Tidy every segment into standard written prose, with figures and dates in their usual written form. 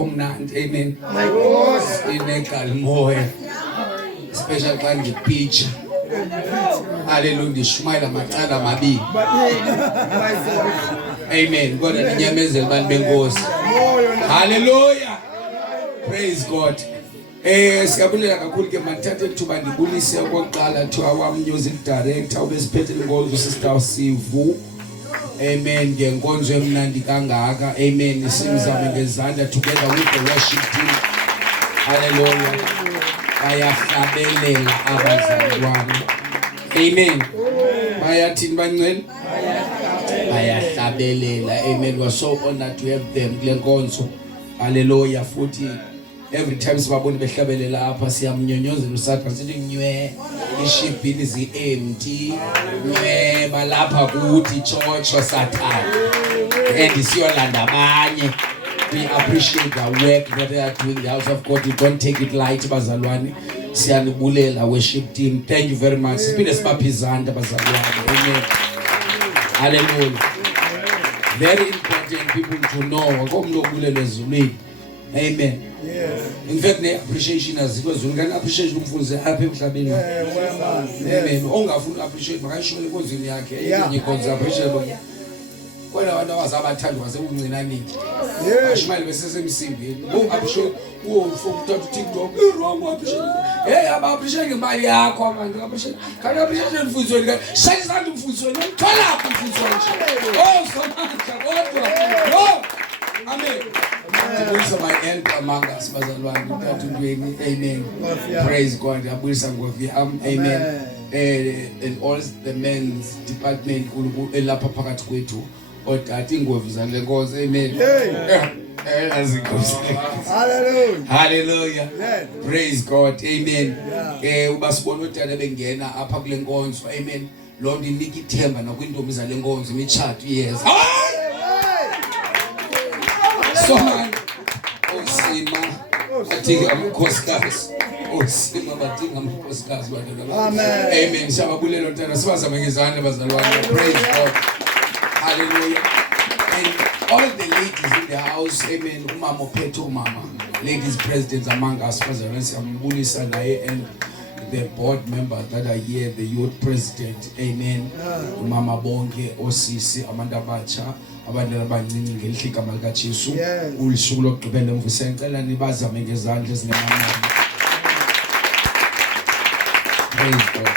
Amen. My God. Inekal moya. Special xa ngipitch. Hallelujah. Ndishumayela macala mabili. Amen. Kodwa ninyamezela abantu benkosi. Hallelujah. Praise God. Siyabulela kakhulu ke mathathe ithuba ndibulise okokuqala to our music director obesiphethe inkonzo Sister Sivu. Amen. Ngenkonzo emnandi kangaka. Amen. Simzame ngezandla together with the worship team. Hallelujah. Bayahlabelela abazalwane. Amen. Bayathini bancane? Bayahlabelela. Amen. We're so honored to have them kule nkonzo. Hallelujah. Futhi every time sibabona behlabelela apha siyamnyonyozela uSathana sithi nywe ishibhini zi-empty nywe balapha kuthi church waSathana and siyolanda abanye. We appreciate the work that they are doing in the house of God. We don't take it light bazalwane. Siyanibulela worship team. Thank you very much. Siphinde sibaphe izandla bazalwane. Amen. Hallelujah. Very important people to know akomlo bulele ezulwini. Amen. Yes. In fact, ne appreciation azikho zulu kan appreciate umfundisi apha emhlabeni. Amen. Ongafuni appreciate makasho inkonzweni yakhe enye inkonzo appreciate. Kwena abantu abazabathanda wasebuncinanini. Bashumayela besesemsimbini. Appreciate ufokuthatha TikTok. Wrong appreciate. Hey, aba appreciate imali yakho abantu appreciate. Kan appreciate umfundisi kan. Shayisana umfundisi nomthola umfundisi. Oh, somandla kodwa. No. Amen. Abulisa my help among us bazalwane uthathu ntweni. Amen. Praise God. Abulisa ngovi amen. And all the men's department elapha phakathi kwethu othatha ingovi zale nkonzo. Amen. Hallelujah. Hallelujah. Praise God. Amen. Ubasibona utata bengena apha kule nkonzo. Amen. Lo nto inika ithemba nakwintombi zale nkonzo imitshato yes. So man, Osima, batinga amkhosikazi. Osima batinga amkhosikazi badala. Amen. Amen. Shababulela ntana sibazame ngezandla bazalwane. Praise God. Hallelujah. And all the ladies in the house, amen. Umama ophethe umama. Ladies presidents among us bazalwane siyambulisa naye and the board members that are here, the youth president. Amen. Umama bonke osisi abantu abatsha. Abantu abancinci ngelihlika malika Jesu ulisuku lokugqibela emvuseni ngicela nibazame ngezandla ezinemali. Praise God.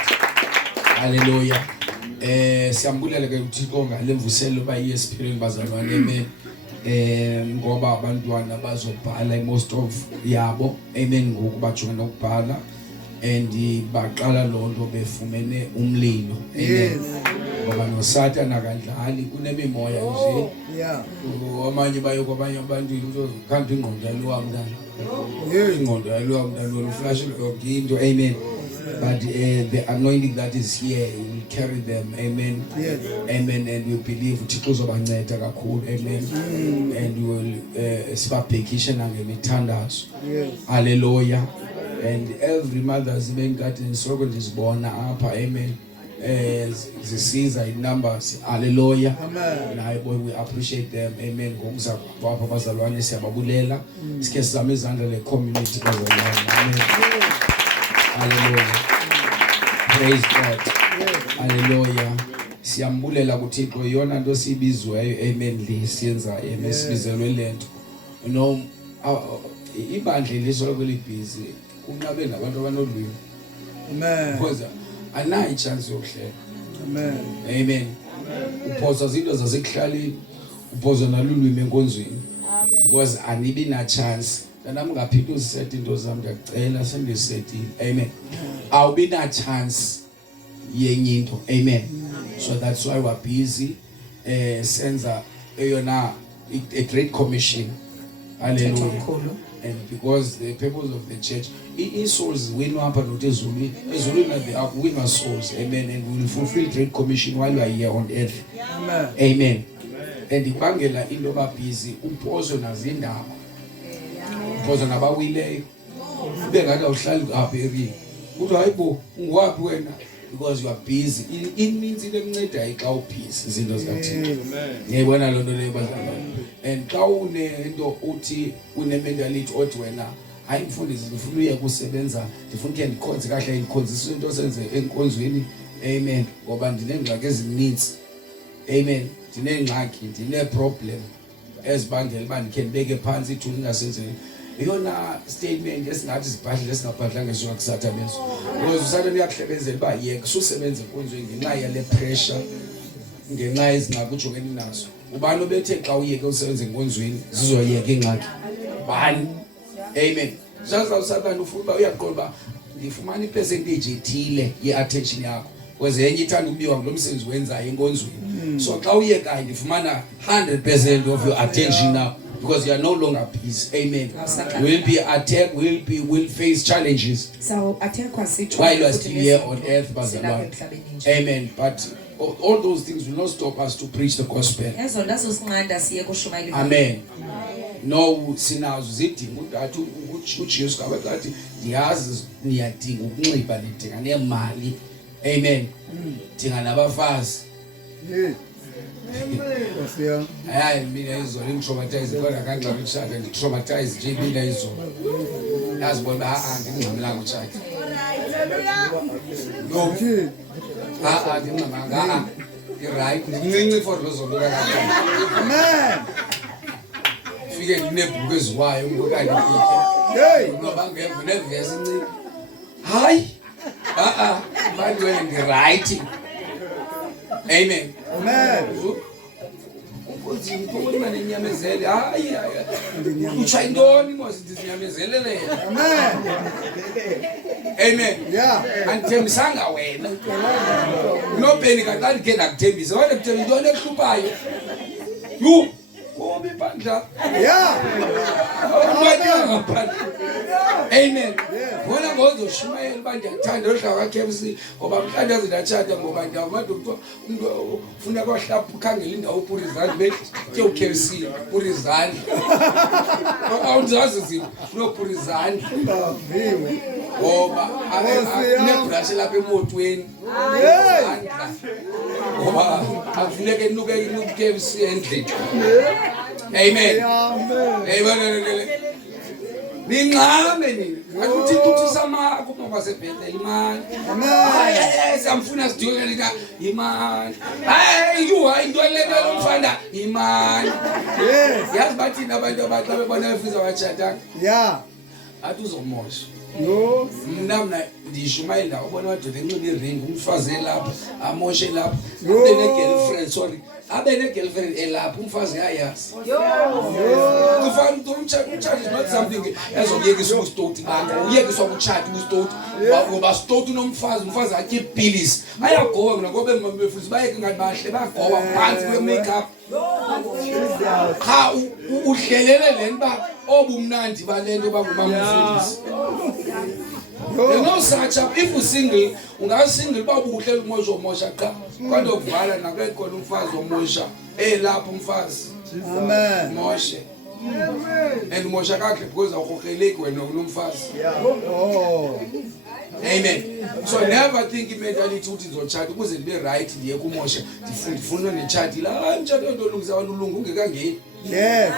Hallelujah. Siyambulela ke uThixo ngalemvuselo bayiyesiphelweni bazalwane. Amen. Ngoba abantwana bazobhala most of yabo. Amen. Ngoku bajongene ukubhala and baqala lonto befumene umlilo. Amen. Ngoba noSathana akadlali kunemimoya nje. Yeah. Amanye bayo kwabanye abantu uzokhamba ingqondo yalowa mntana. Ingqondo yalowa mntana lo flash into. Amen. But the anointing that is here will carry them. Amen. Yes. Amen. And we believe uThixo uzobanceda kakhulu. Amen. And we will sibabhekishe nangemithandazo. Yes. Hallelujah. And every mother's amen garden soko ndizibona apha. Amen. Zisiza in numbers. Hallelujah. Amen. And boy, we appreciate them. Amen. Ngokuza kwapha bazalwane siyababulela. Sike sizame izandla le community bazalwane. Amen. Hallelujah. Praise God. Hallelujah. Siyambulela kuThixo yona nto sibizweyo. Amen. Lisiyenza emesibizelwe lento. You know, ibandla lisoloko libhizi kunqabe nabantu abanolwimi. Amen. Because anayi chance yokuhlela. Amen. Amen. Uphosa izinto zasekuhlaleni, uphosa nalulwimi enkonzweni. Because anibi na chance. Nami ngaphinde uziset into zami ngiyacela sendisetile. Amen. Awubi na chance yenye into. Amen. So that's why we're busy senza eyona a great commission. Hallelujah. And because the purpose of the church souls win apha not ezulwini na they are winner souls. Amen. And we will fulfill great commission while we are here on earth. Amen. Amen. And ibangela into ba busy uphozo nazindaba uphozo nabawileyo ube ngathi awuhlali apha eri uthi hayibo ungwapi wena because you are busy. It means into ekunceda xa ubusy izinto zikaThixo. Ngiyibona loo nto leyo bazalwane. And xa unento uthi une-mentality othi wena hayi mfundisi ndifuna uye kusebenza ndifuna ukhe ndikhonze kahle ndikhonzisa into senze enkonzweni. Amen. Ngoba ndinengxaki ezininzi. Amen. Ndinengxaki, ndine-problem ezibangela uba ndikhe ndibeke phantsi ithuba ndingasenzeli. Iyona statement esingathi sibhadle esingabhadlanga esiwa kuSathane eso. Because uSathane uyakuhlebezela uba yeke susebenza enkonzweni ngenxa yale pressure, ngenxa yezingxaki ujongene nazo. Ubani obethe xa uyeke usebenza enkonzweni zizoyeka ingxaki? Bani? Amen. Sasa uSathane ufuna uba uyaqonda uba ndifumana ipercentage ethile ye-attention yakho. Because enye ithanda ukubiwa ngulo msebenzi wenzayo enkonzweni. So xa uyekayo ndifumana 100% of your attention now. Because you are no longer peace. Amen. Will be attacked, will face challenges. So while you are still here on earth, amen. But all those things will not stop us to preach the gospel. Amen. No sinazo zidinga udathi uJesu kabathi ndiyazi niyadinga ukunxiba lidinga nemali. Amen. Dinga nabafazi. Hayi mina izolo ngitraumatize kodwa kanxa ukushada ngitraumatize nje mina izolo. Yazibona ngingqamelanga utshaya. No. Ngingqamanga. Right. Ngincinci for lozolo kakhulu. Amen. Fike nginebhuku eziwayo ngokanye ikhe. Hey, ngoba ngemva nevesi incini. Hayi. Manje wena ngi-right. Amen. Amen. Ukuthi ukuthi manje nginyamezele. Hayi. Utsha intoni mose ndizinyamezelele. Amen. Amen. Yeah. Andithembisanga wena. Nobheni kaxa ndikhe ndakuthembisa. Wena kuthembisa intoni ekuhluphayo. Yu. Ngoba ibandla. Yeah. Amen. Wona ngozoshumayela uba ndiyathanda odla kwaKFC ngoba mhlawumbe yaze ndatshata ngoba ndiyamadoda kuthiwa umuntu ufuna kwahlapha ukhangela indawo upura izandla betye uKFC upura izandla. Awuzazi zinto ufuna upura izandla. Ngoba nebrush lapha emotweni. Ngoba akufuneke nuke uKFC endlini. Amen. Amen. Ningxame nini akuthi ukuthi samakho ngoba sebhedlela imali. Hayi samfuna sidiyoleka imali. Hayi into lento lomfana imali. Yes. Yazi bathi abantu abaxa bebona befisa bachatanga. Yeah. Athi uzomosha. No. Mina ndishumayela ubona madoda enxiba iring umfazi elapha amoshe lapha. Abene girlfriend sorry. Abene girlfriend elapha umfazi ayazi. Kufanele umchat is not something ezokuyekisa ukustoti bantu. Uyekiswa ukuchat ukustoti. Ngoba stoti nomfazi athi ipilisi. Ayagoba mina ngoba befundisa bayeke ngathi bahle bagoba phansi kwe makeup. Cha uhlelele lento obumnandi balento bangumamfundisi. No such up if you single ungasingle babuhle umosha umosha cha kodwa ukuvala nakekho umfazi omosha lapha umfazi. Amen. Moshe. And mosha kakhe because awukhokeleki wena unomfazi. Oh. Amen. So never think mentality ukuthi ngizochata ukuze ndibe right ndiye kumosha ndifuna nechat la mtshato into olungisa walulungu ungekangeni. Yes.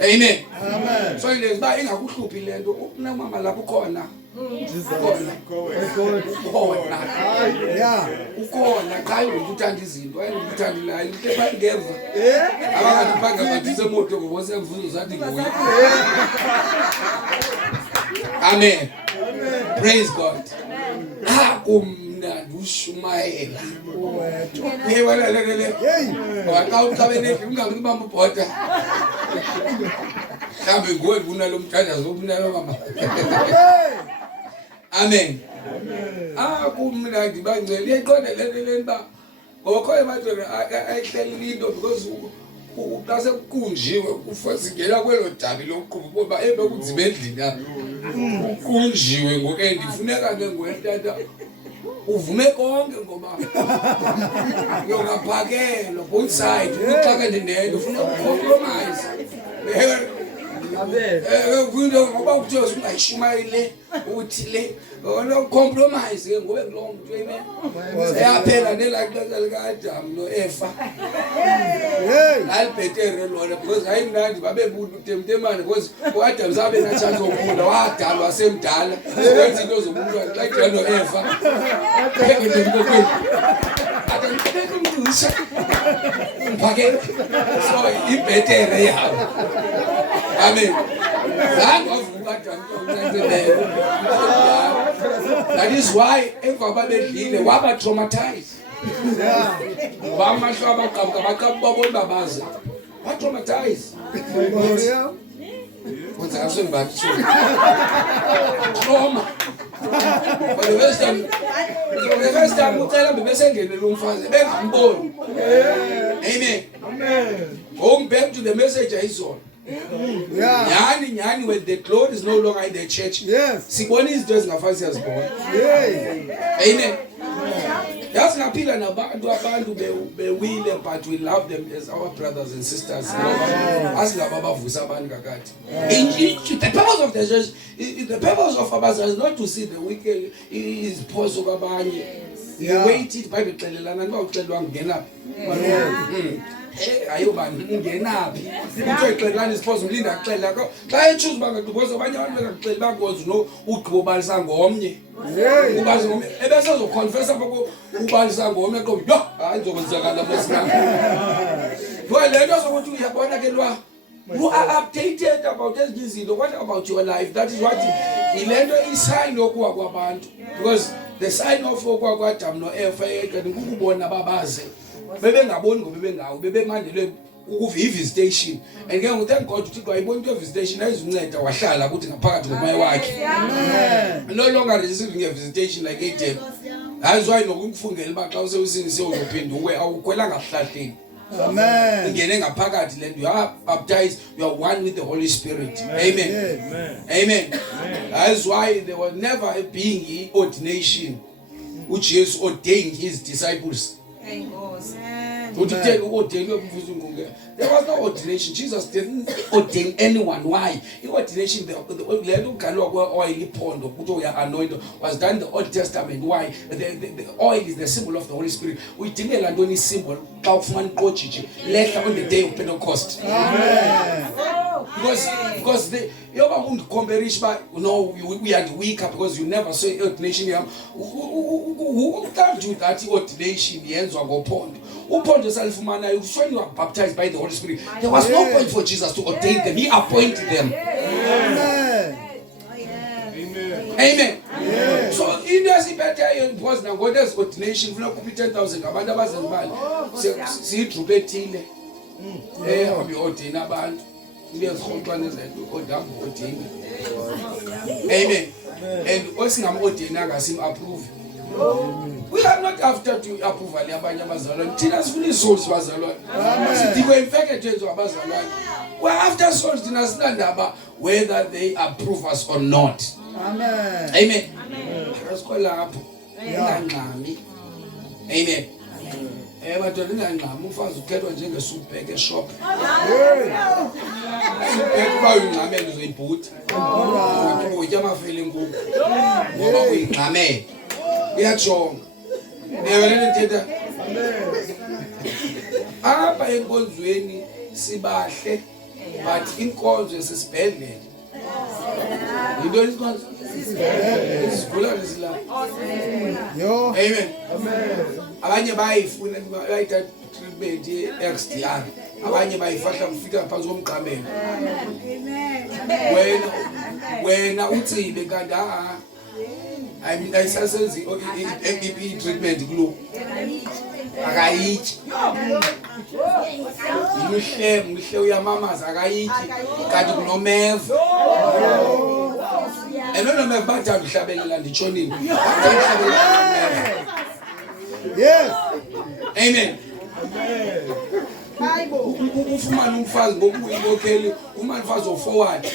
Amen. Amen. So ile ba ingakuhluphi lento ukunamama lapho khona. Khona. Yeah. Ukhona cha ukuthanda izinto ayikuthanda into bayingeva. Abakathi banga bathi semoto ngoba semvuzo zathi ngoyi. Amen. Praise God. Umnandi ushumayela. Hey wala lele. Waka ukabene ungangibamba ubhoda. Kambe ngowe kunalo mthandazo ubunalo mama. Amen. Kumnandi bangcele iqonde lele ba. Ngokho emadodana ayihleli into because ukase kunjiwe ufasingela kwelo dabi lokuqhuba ngoba ebekudzibe endlini apha. Kunjiwe ngoke ndifuneka ke ngwentanta uvume konke ngoba yokaphakelo both side uxaka nendelo ufuna ucompromise. Kwinto ngoba kuthiwa ungayishumayele uthi le no compromise ngobe kulo muntu amen. Yaphela nelaqhaqha lika Adam no Eva. Albetere lona because ayimnandi babebula utemtemane because uAdam sabe na chance okufunda wadalwa semdala. Wenza into zomuntu like no Eva. Pheke ngemkokweni. Atanibeka umntuza. Phake so ibetere yawo. Amen. That is why emva babedlile waba traumatized. Bamashwa abaqhamuka babona babaza. Wa traumatized. Kwenza kahle ngibathi. Trauma. But the first time ucela bebesengene lo mfazi bengamboni. Amen. Amen. Going back to the message I saw. Nyani when the clothes is no longer in the church. Yes. Sibona izinto ezingafani siyazibona. Amen. Yazi ngaphila nabantu bewile but we love them as our brothers and sisters. Asingabavusa abantu kakade. The purpose of the church, the purpose of Abaza is not to see the wicked is pose kwabanye. You waited Bible xelelana ngoba uxelwa ngena. Ayobani ungenaphi into exelana isiphozo umlinda axela ko xa echoose bangaduboza abanye abantu bexela bangozi no ugqibobalisa ngomnye ubazi ngomnye ebese ezoconfess apho ubalisa ngomnye qo yo hayi ngizokwenzakala besina well lento sokuthi uyabona ke lwa you are updated about izinto. What about your life? That is what ilento isign yokuwa kwabantu because the sign of okwa kwaAdam no Eva ukubona babaze bebengaboni ngoba bebengawo bebemandelwe ukuva i-visitation and ke ngoku thank God uThixo ayibona into visitation ayizunceda wahlala ukuthi ngaphakathi ngomoya wakhe. Amen. No longer receiving a visitation like Adam. That's why nokufungela ba xa usewusingise uzophinda uwe awukhwelanga ehlahleni. Amen. Ungene ngaphakathi lento you are baptized, you are one with the Holy Spirit. Amen. Amen. Amen. That's why there was never being ordination which Jesus ordained his disciples. There was no ordination. Jesus didn't ordain anyone. Why? The ordination, the oil was done in the Old Testament. Why? The oil is the symbol of the Holy Spirit. We didn't land on this symbol later on the day of Pentecost. Amen. Because they we are weaker because you never saw ordination. Who can't do that ordination? The ends will go pond. Upon yourself, man, when you are baptized by the Holy Spirit, there was no point for Jesus to ordain them. He appointed them. Amen. Amen. Amen. So in this better was now God has ordination. We not 10,000. Abantu abazenzimali. Siyidrubethile. Abi ordain abantu. Ngiyazikhonkwana izinto kodambo ordain. Amen. And osingam ordain akasim approve. We are not after to approval yabanye abazalwane. Thina sifuna souls bazalwane. Sidikwe infected nje abazalwane. We are after souls thina sinandaba whether they approve us or not. Amen. Amen. Asikolapho. Ingangqami. Amen. Badoda ingangqami umfazi ukhethwa njengesupek eshop. Supek ba uyingqamela uzoyibhuta. Uyitya amafele ngoku. Ngoba uyingqamela. Uyajonga. Niyalele nthetha. Apha enkonzweni sibahle but inkonzo esisibhedlela. Yinto isinkonzo? Isigula lesila. Yo. Amen. Amen. Abanye bayifuna bayithatha treatment ye-XDR. Abanye bayifahla kufika phansi komqamelo. Amen. Wena uthile kanti ayisasenzi i-EPP treatment kulo. Akayithi. Umhle uyamamaza akayithi kanti kunomeva. Enonomeva bathanda uhlabelela nditshonile. Yes. Amen. Ufumana umfazi ngokuyinkokheli umfazi oforward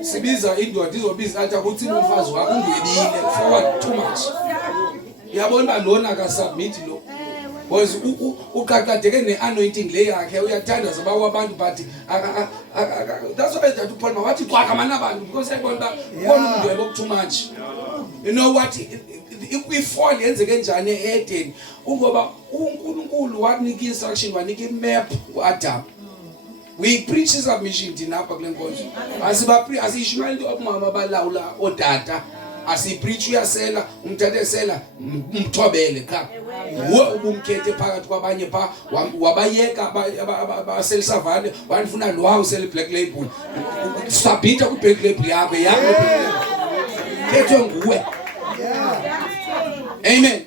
sibiza indoda izobiza athi akuthi umfazi wakho undwebile forward too much. Uyabona ba lona ka submit lo because uqaqadeke ne-anointing le yakhe uyathanda zabawa abantu but that's why that uPaul wathi xwaka mana abantu because ayibona uba khona umndwebo too much. You know what, ifall yenzeke njani eEden ngoba uNkulunkulu wanika instruction wanika imap uAdam. We preach submission dinapha kule nkonzo asiyishimali omama balawula odata asipreach uyasela umthathe esela umthobele cha ubumkhethe phakathi kwabanye pha wabayeka abaselisavane wanifuna lo usele black label sabhitha ku black label yakho phethwe nguwe. Amen.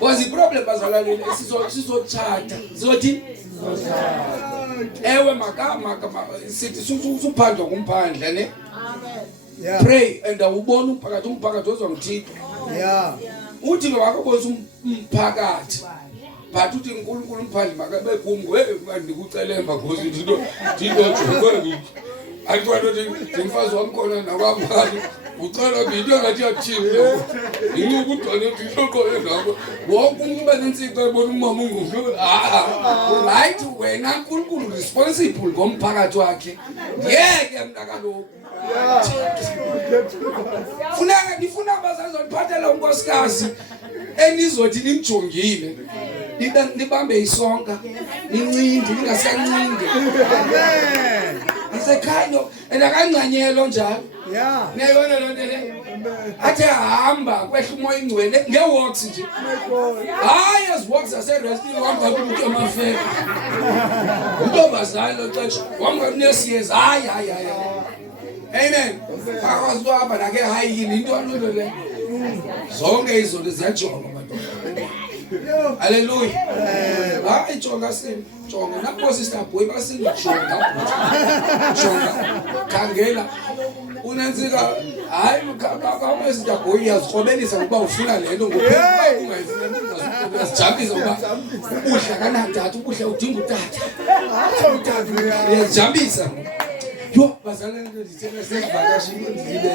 Was the problem bazalwane sizothatha sizothi ewe makama sithi usuphandwa kumphandle ne. Pray and ubona umphakathi ozwa ngithixo. Uthi wakabonza umphakathi but uthi uNkulunkulu umphandle makabe kumo ndikucelemba ngozi into jokwe ayikwanothi ngimfazi wamkhona nakwamali ucela ngidinga ngathi yathini inqubo udwane uthi ihloko engakho wonke umuntu benensika ebona umama ungumhlolo right wena uNkulunkulu responsible ngomphakathi wakhe ngeke mntakaloku ngifuna abazazoniphathela unkosikazi enizothi nimjongile nibambe isonka nincinde ningasikancinde. Amen. Isekhanya enakancanyelo njalo. Niyayibona loo nto le athi hamba kwehla umoya ingcwele ngewalks nje hayi eziwalks aserestini wahamba kumuntu amafeka untombazane lo xesha wahamba kunesiyezi hayi. Amen. Akwaziwahamba nake hayi yini into alolo le zonke izinto ziyajonga madoda. Hallelujah. Hayi jonga sini jonga napho sister boy basinijonga khangela unanzika hayi kama sister boy yazikrobelisa ukuba ufuna lento ngokuba ungayifuna uzijabulisa ukuba ubuhle kanathathu ubuhle udinga uthatha yazijabulisa yo bazalana ndithena sesivakashi ndile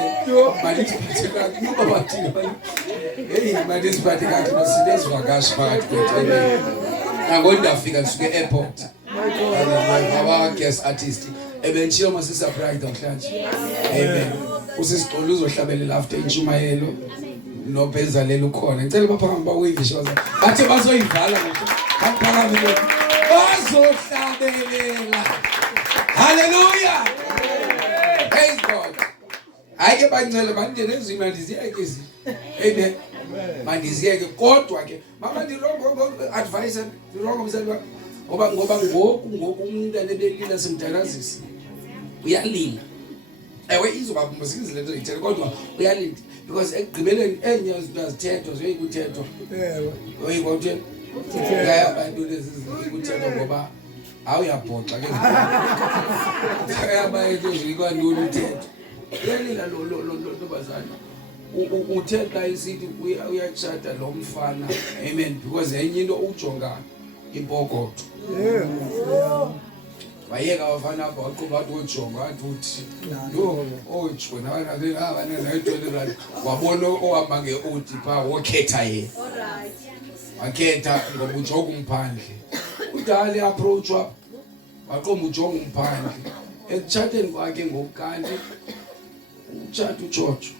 malithi phetheka kuba bathini hey manje siphathe kanti masile sivakashi phakathi kwethu nangoku ndafika ndisuke airport aba guest artist ebentshiyo masisa pride namhlanje. Amen. Usisixolo uzohlabelela after intshumayelo nobenzalelo ukhona ngicela baphakathi bawevishoza bathe bazoyivala ngoku baphakathi bazohlabelela. Hallelujah. Praise God. Ayike bancele bandene ezimali ziyeke zi. Amen. Mandiziyeke kodwa ke mama ndirongo advice ndirongo msana ngoba ngoku umuntu anebelila simdalazisa uyalila ewe izoba musikizile lento ithele kodwa uyalinda because ekugqibeleni enye zazithethwa zoyikuthethwa oyikwathi ngaya abantu lezi zikuthethwa ngoba awuyabhoxa ke abayethu zikwandula uthetho uyalila lo bazana uthetha isithi uyachata lo mfana. Amen. Because enye into ujongayo impokotho. Wayeka abafana apho waqhuba athi ujonga athi uthi lo ojona abana nayitolera wabona ohamba ngeOD pha wokhetha yena. Wakhetha ngoba ujonga umphandle udali approach waqomba ujonga umphandle ekuchateni kwakhe ngokukanti uchatha uJojo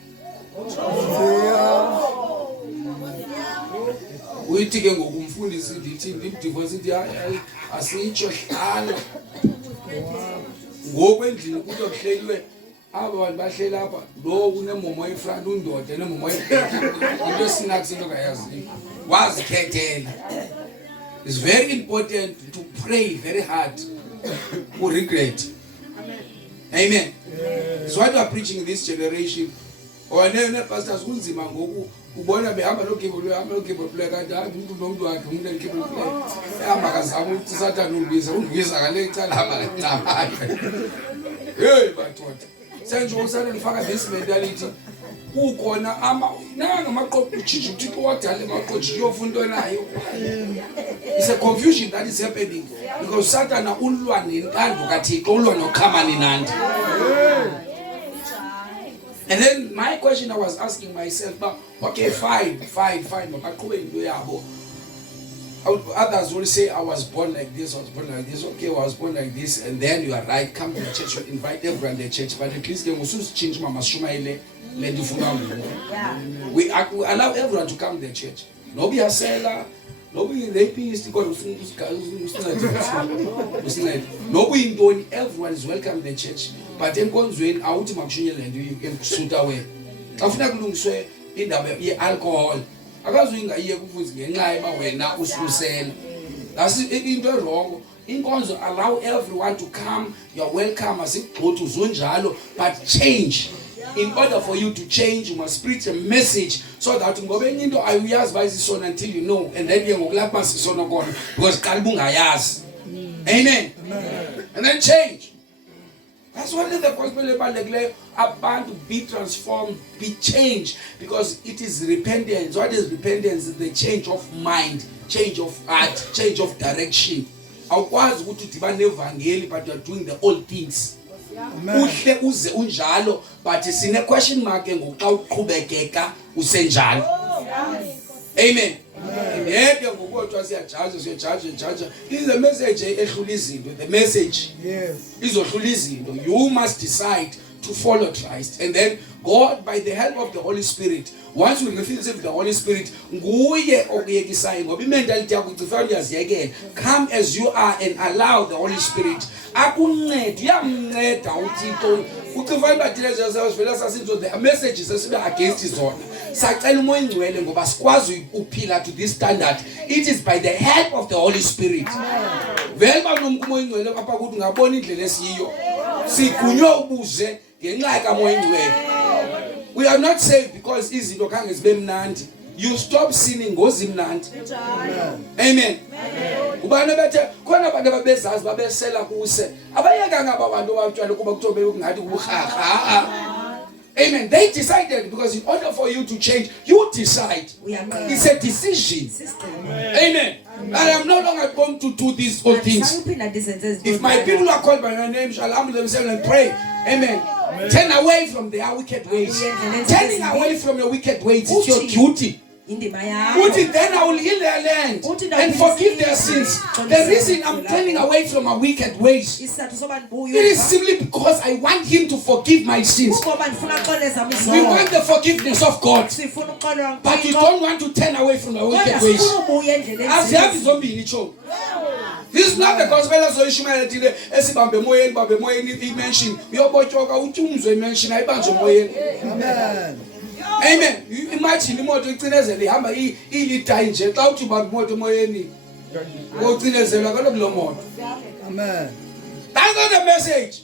uyithi ke ngokumfundisa ndithi ndimdivorce ithi asitsho hlala ngokwendlini kuthi okuhleliwe aba bantu bahlela apha lo unemomo efront undoda nemomo ebheki into esinakusi into kayaziyo wazikhethela. It's very important to pray very hard to regret. Amen. That's why we are preaching this generation. Owanene pastors kunzima ngoku ubona behamba lokibolo behamba lokibolo play kanti umuntu nomuntu wakhe umuntu elikibolo play ehamba kazama ukuthi Satan undivisa kale icala hamba kancane. Hey bathothi senje usana lifaka this mentality ukhona nanga maqoqo uJesu uThixo wadala maqoqo yofunda nayo. It's a confusion that is happening because Satan ulwa nenkando kaThixo ulwa nokhamani nandi. And then my question I was asking myself, but okay, fine, makaqhube into yabo. Others will say, I was born like this, I was born like this. Okay, I was born like this, and then you are right. Come to the church, you invite everyone to the church, but at least they will change Mama Shumaile. We allow everyone to come to the church. Nobody a seller, nobody rapist, nobody doing. Everyone is welcome to the church. But then comes when I want to make sure you can shoot away. After kulungiswe indaba ye-alcohol akazuinga iye kufuthi ngenxa eba wena ususela. That's into wrong. Inkonzo allow everyone to come. You're welcome asigxothi uzonjalo, but change. In order for you to change, you must preach a message so that ngobe enye into ayuyazi bayisona until you know, and then ngokulapha sisona khona because qalbu ungayazi. Amen. And then change. That's why the gospel about abantu be transformed, be changed, because it is repentance. What is repentance? The change of mind, change of heart, change of direction. Awukwazi ukuthi udibane evangeli but you are doing the old things. Uhle uze unjalo but sine question mark ngoxa uqhubekeka usenjalo. Amen. Yeke ngokuthi siyajaja is the message ehlula izinto. The message izohlula izinto. You must decide to follow Christ, and then God, by the help of the Holy Spirit, once you receive the Holy Spirit, nguye okuyekisayo ngoba imentality yakho ucifana uyaziyekela. Come as you are and allow the Holy Spirit akuncede. Uyamnceda uThixo. Ucifana bathile zesivela sasinzo the messages esibe against izona. Sacela umoya ingcwele ngoba sikwazi ukuphila to this standard. It is by the help of the Holy Spirit. Vele banomkumoya ingcwele kapha ukuthi ngabona indlela esiyo. Sigunywe ubuze ngenxa kamoya ingcwele. We are not saved because izinto khange zibe mnandi. You stop sinning ngozimnandi. Amen. Ubani bethe khona abantu ababezazi babesela kuse. Abayeka ngaba bantu abantwana kuba kuthobe ngathi kubuhaha. Amen. They decided, because in order for you to change, you decide. It's a decision. Amen. And I'm no longer going to do these old things. If my people are called by my name, shall humble themselves and pray. Amen. Turn away from their wicked ways. Turning away from your wicked ways is your duty. Then I will heal their land and forgive their sins. The reason I'm turning away from my wicked ways, it is simply because I want Him to forgive my sins. We want the forgiveness of God, but you don't want to turn away from the wicked ways. This is not the gospel as Ishmael did. Esibambe moyeni mention. Uyobotshoka uthumzwe mention ayibanjwe moyeni. Amen. Amen. You imagine imoto icinezela ihamba ilita nje xa uthi ubamba imoto moyeni. Ucinezela kalokulo moto. Amen. That's not the message.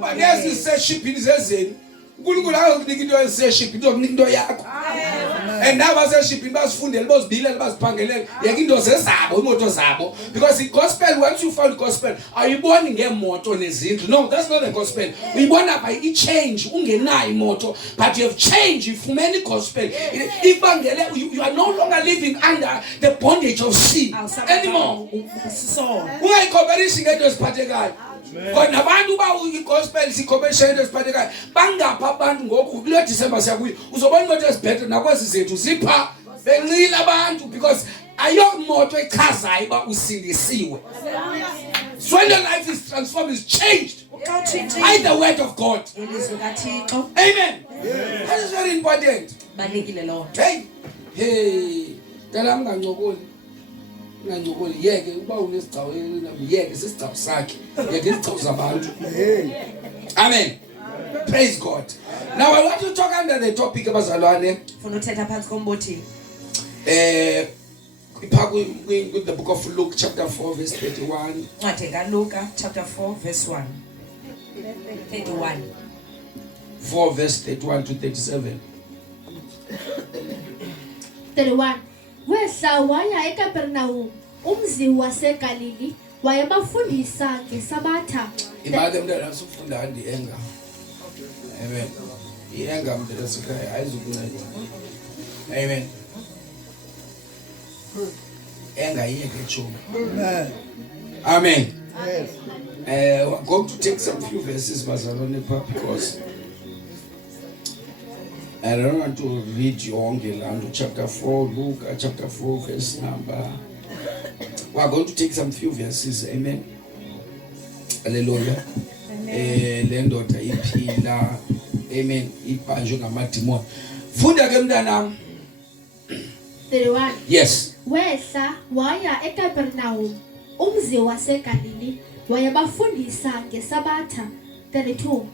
But yes, it says shipping zezeni. uNkulunkulu akunika into ezishiphi uzokunika into yakho. And now baseshiphi basifundele bozibile baziphangelele yeke into zezabo imoto zabo, because the gospel, once you find gospel ayiboni ngemoto nezindlu. No, that's not the gospel. Uyibona by i-change ungenayo imoto, but you have changed. Ifumene gospel ibangele you are no longer living under the bondage of sin anymore. Ungayikhoberisi ngento eziphathekayo. Kodwa nabantu ba i-gospel sikhoberisha into eziphathekayo bangapha abantu ngoku kulo December siyakuyo uzobona imoto ezibhethe nakwezi zethu zipha bencile abantu, because ayomoto echazayo uba usindisiwe. So when your life is transformed, is changed by the word of God. Amen. That is very important. Hey, dalam ngancokoli yeke uba unesigcawu yeke sisigcawu sakhe yeke izigcawu zabantu. Amen. Praise God. Now I want to talk under the topic abazalwane. With the book of Luke chapter 4 verse 31. Luke chapter 4 verse 1. 31. 4 verse 31 to 37. 31. Wehla waya eKapernaum, umzi waseGalili, wayabafundisa ngeSabatha. Imake mntana usufunda andi enga. Amen. Ienga mntana sikhaya ayizukunceda. Amen. Enga yeke chuma. Amen. We're going to take some few verses because I don't want to read you on chapter 4, Luke chapter 4 verse number We are going to take some few verses. Amen. Hallelujah. Le ndoda iphila. Amen. Ibanjwe ngamadimoni. Funda ke mntanami. 31. Yes. Wehla waya eKapernaum, umzi waseGalili, wayabafundisa ngeSabatha. 32.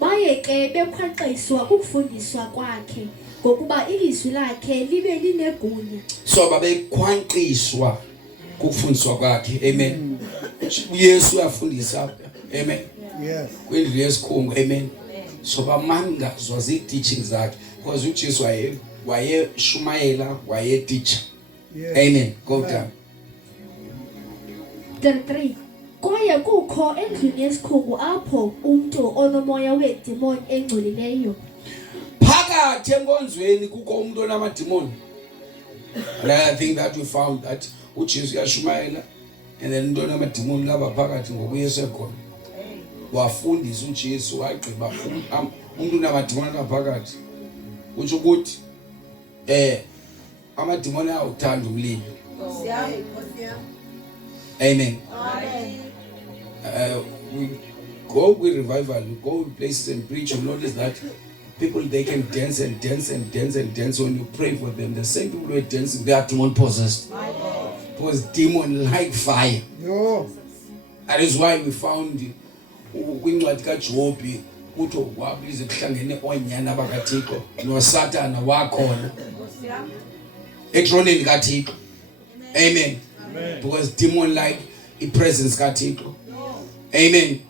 Baye ke bekhwankqiswa ukufundiswa kwakhe, ngokuba ilizwi lakhe libe linegunya. So babekhwankqiswa ukufundiswa kwakhe. Amen. uYesu uyafundisa. Amen. Yes. Kwindlu yesikhungo. Amen. So bamangazwa zi-teaching zakhe because uJesu wayeshumayela wayeteacher. Yes. Amen. Go down. 33. Kwaye kukho endlini yesikhungo apho umuntu onomoya wedimoni engcolileyo. Phakathi enkonzweni kukho umuntu onamadimoni. And I think that we found that uJesu uyashumayela and then umuntu onamadimoni laba phakathi ngokuyesu ekhona. Wafundisa uJesu wagqiba umuntu onamadimoni ngaphakathi. Utsho ukuthi amadimoni awuthanda umlilo. Amen. We go with revival, we go with places and preach. You notice that people, they can dance and dance and dance and dance when you pray for them. The same people who are dancing, they are demon possessed. Because demon like fire. Yo. That is why we found kwincwadi kaJob uthi wabize kuhlangene onyana bakaThixo noSatana wakhona etroneni kaThixo. Amen. Because demon like the presence kaThixo. Amen.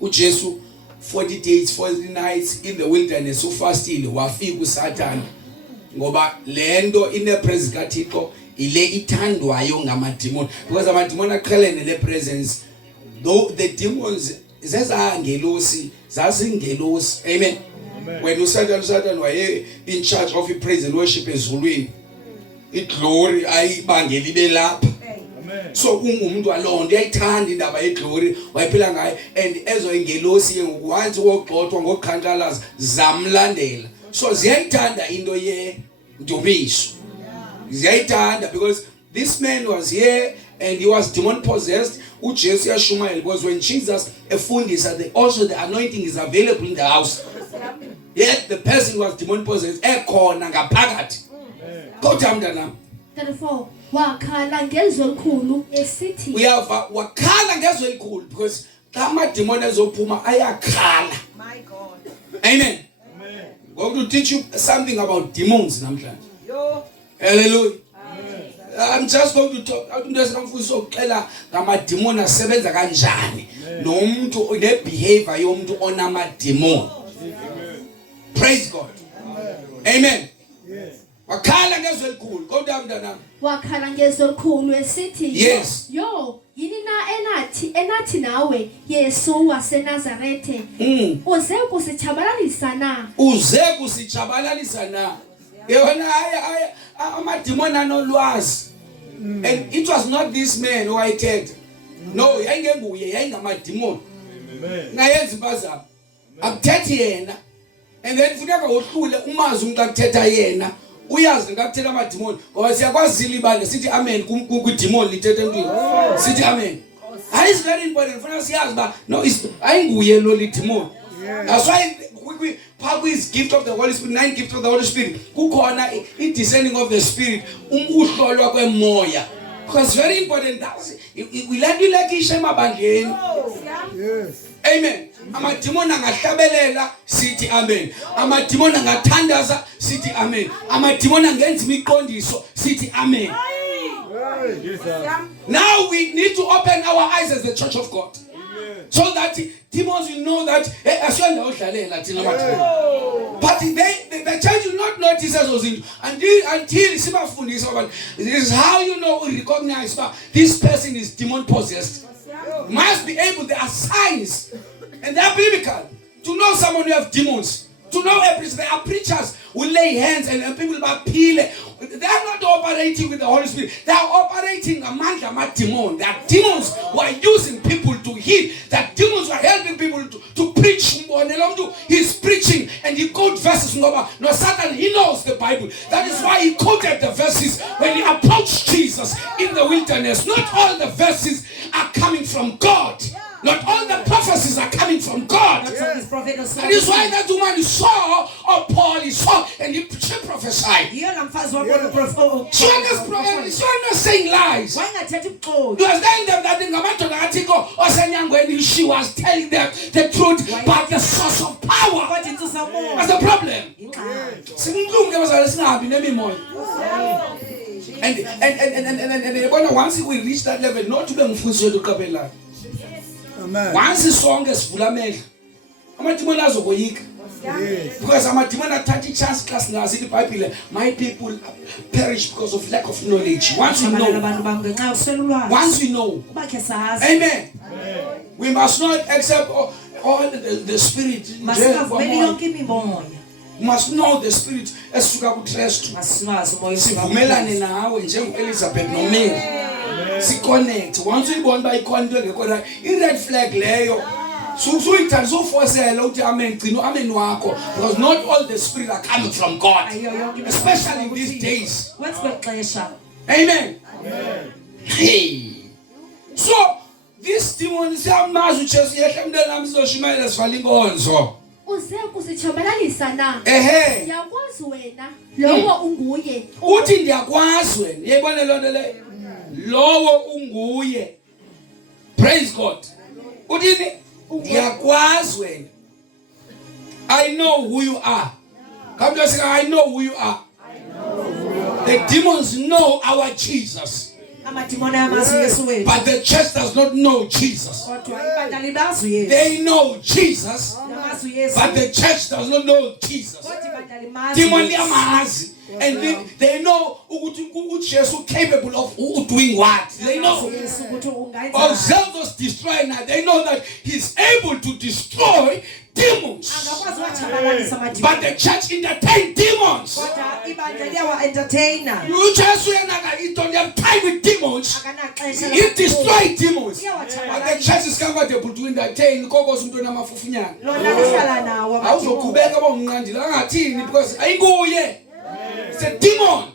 uJesu 40 days 40 nights in the wilderness ufastile wafika uSatana ngoba lento ine presence kaThixo ile ithandwayo ngamademon because amademon aqhelene le presence. Though the demons zezangelosi zazingelosi. Amen. When uSatana waye in charge of the praise and worship ezulwini iglory ayibangela ibe lapha. So ungumuntu alonto uyayithanda indaba yeglory wayiphila ngayo and ezo ingelosi ngokuhanzi wogxothwa ngokukhankalaza zamlandela. So ziyayithanda into ye ndumiso. Ziyayithanda because this man was here and he was demon possessed. uJesu yashumayela because when Jesus efundisa also the anointing is available in the house. Yet the person was demon possessed ekhona ngaphakathi. Kodwa mntanami 34. Wakhala ngezwi elikhulu esithi. Uyava wakhala ngezwi elikhulu because amademon ezophuma ayakhala. My God. Amen. I'm going to teach you something about demons namhlanje. Yo. Hallelujah. I'm just going to talk umuntu esamfundisa ukuxela ngamademon asebenza kanjani nomuntu nebehavior yomuntu onamademon. Praise God. Amen. Yes. Wakhala ngezwi elikhulu kodwa mntanami. Wakhala ngezwi elikhulu esithi. Yes. Yo, yini na enathi nawe Yesu waseNazarethe. Uze kusitshabalalisa na. Uze kusitshabalalisa na. Yona amademon anolwazi. And it was not this man who I said. No, yayingenguye yayingamademon. Ngayenza impazamo. Akuthethi yena. And then funeka uhlule umazi umuntu akuthetha yena. Uyazi ngakuthetha amademon. Ngoba siyakwazile ibandla sithi amen ku-demon lithetha entweni. Sithi amen. It's very important. Funeka siyazi ba no ayinguye lo demon. That's why Power is gift of the Holy Spirit. 9 gifts of the Holy Spirit. Kukhona descending of the Spirit. Ukuhlolwa kwemoya. Because it's very important. We let you like ishe emabandleni. Yes. Amen. Amademon angahlabelela sithi amen. Amademon angathandaza sithi amen. Amademon angenza imiqondiso sithi amen. Now we need to open our eyes as the church of God. So that demons will know that but the church will not notice us until this is how you know we recognize that this person is demon possessed. Must be able, there are signs and they are biblical to know someone who have demons. To know everything. There are preachers who lay hands and people will appeal. They are not operating with the Holy Spirit. They are operating among the demons. There are demons who are using people to heal. There are demons who are helping people to preach. He's preaching. preaching and he quote verses. No, Satan, he knows the Bible. That is why he quoted the verses when he approached Jesus in the wilderness. Not all the verses are coming from God. Not all the prophecies are coming from God. That is why that woman saw, or Paul he saw, and she prophesied. She was not saying lies. She was telling them that she was telling them the truth, but the source of power. That's the problem. And once we reach that level, not to them to Kabela. Once is song as Fulamel. Amatimon azogoyika. Because Amatimon athatha chance class ngazi the Bible. My people perish because of lack of knowledge. Once we know. Amen. We must not accept all the spirit. We must know the spirit esuka kuKristu. Sivumelane nawe njengo Elizabeth noMary. Si connect. Once we born by conduct, in red flag leyo. So it can so force amen wako. Because not all the spirit are coming from God. Especially in these days. Amen. Hey. So this demon is a mazu chesi yekemdela mzoshimela sfalingonzo. Uze kusitshabalalisa na. Yakwazi wena lowo unguye. Uthi ndiyakwazi wena. Yebona lonto le. Lowo unguye. Praise God. Udini? Ndiyakwazi wena. I know who you are. Come to say I know who you are. The demons know our Jesus. But the church does not know Jesus. They know Jesus, but the church does not know Jesus. And they know who Jesus capable of doing what. They know. Of zealous destroyer, they know that he's able to destroy demons. But the church entertain demons. You just don't have time with demons. He destroy demons. But the church is comfortable to entertain. Because it's a demon.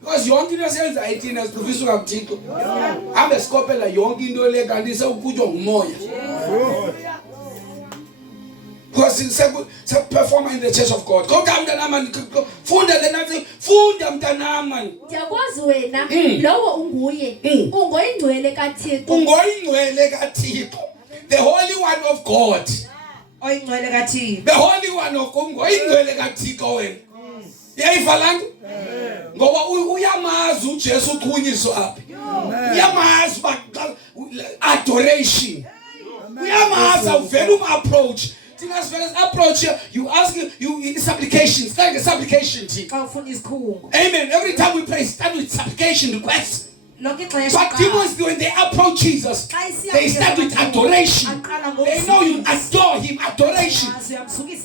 Because yonke into esenza ithina sifisa ukaMthixo. Hambe sikopela yonke into le kanti sewukhutshwa ngumoya. Because it's a performer in the church of God. Go down funda lenathi funda mntanami. Ndiyakwazi wena lowo unguye. Ungoyingcwele kaThixo. Ungoyingcwele kaThixo. The Holy One of God. Oyingcwele kaThixo. The Holy One of God. Ungoyingcwele kaThixo wena. Yayivalanga? Ngoba uyamazi uJesu uqhunyiswa apha. Uyamazi adoration. Uyamazi uvela approach. Approach you ask it's supplication. It's like a supplication team. Amen. Every time we pray, start with supplication requests. But demons, when they approach Jesus, they start with adoration. They know you adore him, adoration.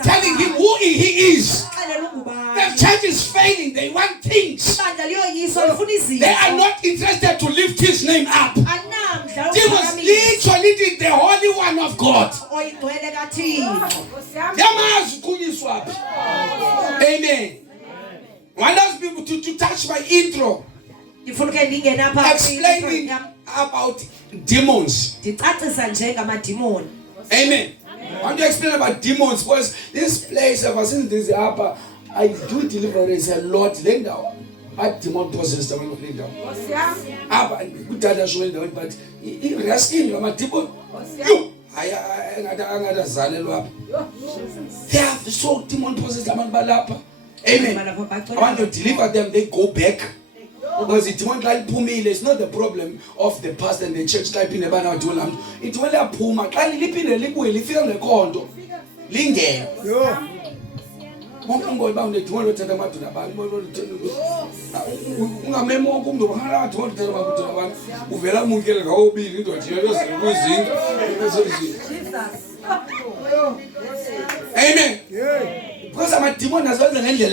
Telling him who he is. The church is failing. They want things. They are not interested to lift his name up. Demons literally did the Holy One of God. Amen. I want us people to touch my intro. Explaining about demons. Amen. I want to explain about demons because this place, ever since this happened, I do deliverance a lot. I demon possessed the one down. But resting my demon. I have so demon possessed. Amen. I want to deliver them. They go back. Because it won't like Pumile, it's not the problem of the past and the church type in the banner. It will have Puma, can lip in a lip will feel the condo. Linge. One go down the 200 to the Bible. Memo come to 100 to the Bible. Uvela Mugel Hobi into a Amen. Because I'm a demon as well as an angel.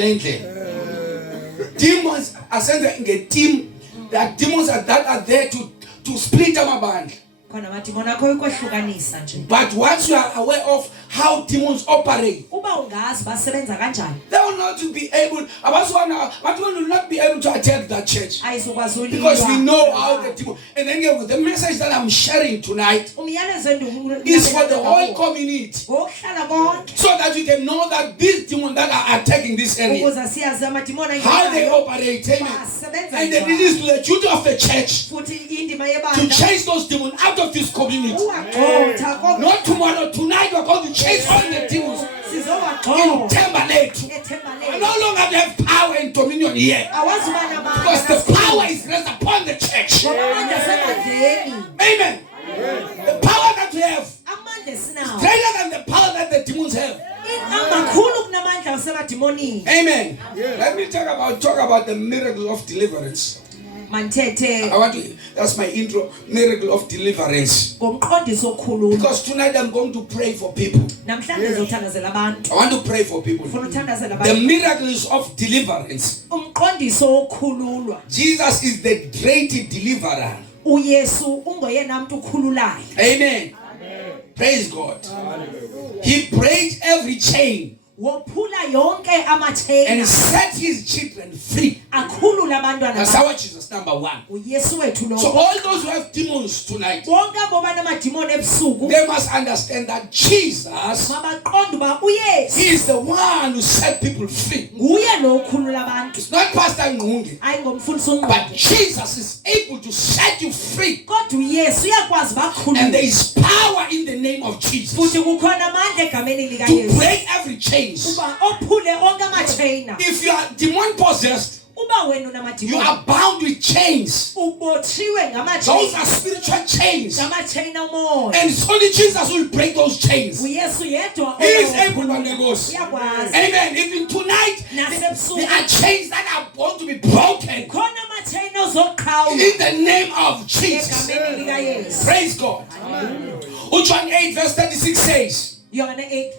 Demons are sent in a team. That demons that are there to split them apart. But once you are aware of how demons operate, uba ungazi basebenza kanjani they will not be able, but will not be able to attack that church. ayizokwazi Because we ulilwa know how the demon, and then the message that I'm sharing tonight umyalezo endiwulula is for the whole community. ngokuhlala konke So that you can know that these demons that are attacking this area, ukuze siyazi amadimoni how they angenayo operate, amen. basebenza And then it is to the duty of the church futhi indima to yebandla chase those demons out of this community. uwagxotha konke Not tomorrow, tonight we're going to chase all the demons in sizowagxotha Timberlake. I no longer have power and dominion here. awazi uba Because the power is rest upon the church. ngoba amandla asemandleni Amen. The power that we have amandla esinawo greater than the power that the demons have. amakhulu kunamandla asemadimonini Amen. Let me talk about the miracle of deliverance. manthethe That's my intro, miracle of deliverance. ngomqondiso okhuluma Because tonight I'm going to pray for people. namhlanje ngizothandazela abantu I want to pray for people. ufuna uthandazela The abantu miracles of deliverance. umqondiso okhululwa Jesus is the great deliverer. uyesu ungoyena muntu ukhululayo Amen. Praise God. He breaks every chain wophula yonke and amathena set his children free. akhulula abantwana That's bakhe. our Jesus, number one. uyesu wethu So lo all those who have demons tonight, bonke abo banamadimoni ebusuku they must understand that Jesus, mabaqonde uba uyesu He is the one who set people free. nguye lo ukhulula abantu It's not Pastor Ngungi, ayi ngomfundisi but ungqondo Jesus is able to set you free. kodwa uyesu uyakwazi And there bakhulula is power in the name of Jesus futhi kukhona amandla egameni to likayesu break every chain. uba ophule onke amathena If you are demon possessed, uba wena you unamadimoni are bound with chains. ubotshiwe Those are spiritual chains. ngamathena umoya And it's only Jesus who will break those chains. uyesu yedwa He is able to negotiate. uyakwazi Amen. Even tonight, nasebusuku there are chains that are going to be broken khona amathena ozoqhawula in the name of Jesus. egameni likayesu Praise God. John 8 verse 36 says, Yohane 8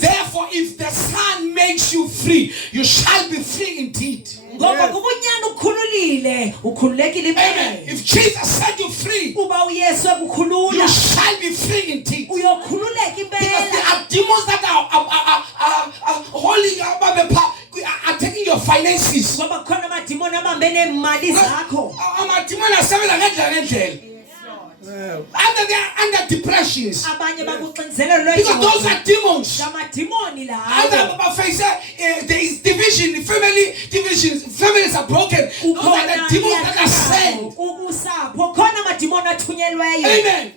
therefore, if the Son makes you free, you shall be free indeed. ngoba kubunyana ukukhululile ukhululekile Amen. impela If Jesus set you free, uba uyesu you ekukhulula shall be free indeed. uyokhululeka Because impela there are demons that are holding you, are taking your finances. ngoba kukhona amadimoni abambe neemali zakho Amadimoni asebenza ngendlela. Either they are under depressions. abanye bakuxinzelelo Because those are demons. ngamadimoni Either lawo there is division, family divisions, families are broken. Those are the demons that are sent. ukusapho khona amadimoni athunyelweyo Amen.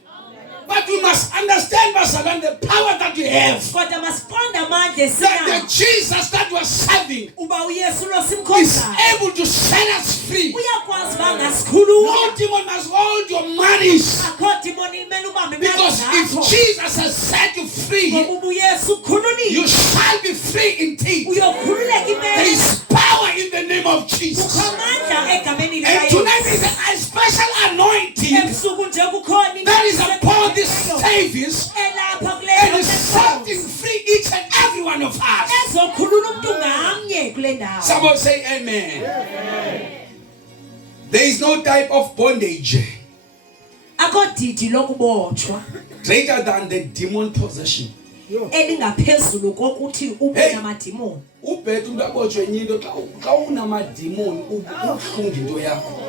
But we must understand, Masalan, the power that we have. kodwa masiqonde amandla That the esinawo Jesus that we are serving uba uyesu lo is simkhonzayo able to set us free. uyakwazi uba ngasikhulula No demon must hold your monies. akho dimoni limele ubambe imali Because zakho if Jesus has set you free, ngoba uba uyesu ukhululile you shall be free indeed. uyokhululeka There impela is power in the name of Jesus. kukho amandla egameni And tonight likayesu is a special anointing ebusuku nje kukhona that is upon this service elapha and is setting kuleyo free each and every one of us. ezokhulula umuntu ngamnye kule ndawo Someone say amen. There is no type of bondage akho didi lokubotshwa greater than the demon possession. elingaphezulu kokuthi ube Hey. namadimoni Ubhethe umuntu abotshwe enye into xa unamadimoni ubuhlungu into yakho.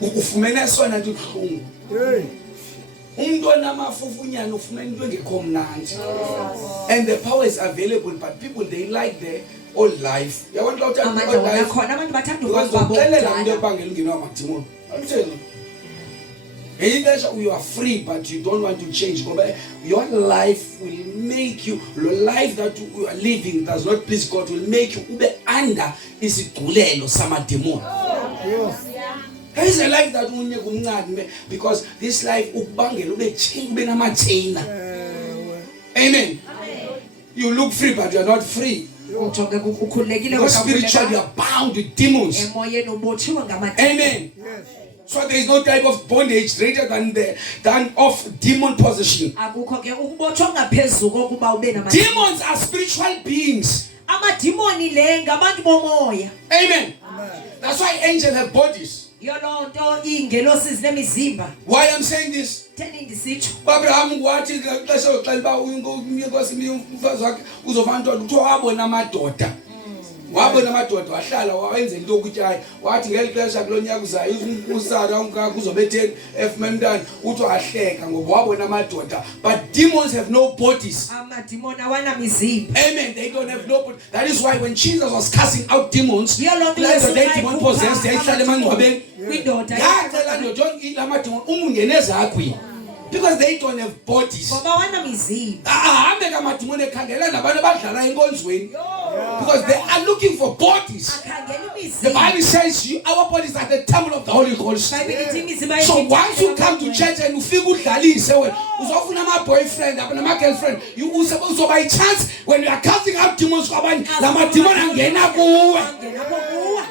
Ufumene sona nje ubuhlungu. Umuntu onamafufunyana ufumene into engekho mnandi. And the power is available, but people they like the old life. Yabona xa uthanda amandla old wona life. khona abantu bathanda Because ukwabo uxelela into ebangela ungenwa amadimoni. Awutshela. You are free, but you don't want to change. Your life will make you, your life that you are living does not please God, will make you ube under isigulelo samademon. There is a life that unye kumncane because this life ukubangela ube namachain. Amen. You look free, but you are not free. ujonge ukhululekile Because spiritually you are bound with demons. emoyeni ubotshiwe ngamadimoni Amen. So there is no type of bondage greater than of demon possession. akukho ke ukubotshwa ngaphezulu kokuba ube namadimoni Demons are spiritual beings. amadimoni le ngabantu bomoya Amen. That's why angels have bodies. yolonto ingelosi zinemizimba. Why I'm saying this? Theni ndisitsho. Abraham wathi xesha lokuxela uba uyinkosi umfazi wakhe uzofana ntoni kuthiwa wabona amadoda. Wabona amadoda wahlala wayenza into yokutyayo wathi ngeli xesha kulo nyaka uzayo usara umkakho uzobetheni efumene uthi wahleka ngoba wabona amadoda. But demons have no bodies. Amadimoni awanamizimba. Amen. They don't have no body. That is why when Jesus was casting out demons, Yolonto like the Yesu demon possessed, yayihlala emangcwabeni. kwindoda. Yacela ndoda lamadimoni umungene zakhe. Because they don't have bodies. Ngoba wanamizimba. Ahambe kamadimoni ekhangela nabantu abadlala enkonzweni. Because they are looking for bodies. Akhangela The imizimba. Bible says our bodies are the temple of the Holy Ghost. Bhayibheli ithi imizimba So yethu once you come to church and ufika udlalise wena uzofuna ama boyfriend apha nama girlfriend uzoba a chance when you are casting out demons kwabanye lama demons angena kuwe angena kuwe.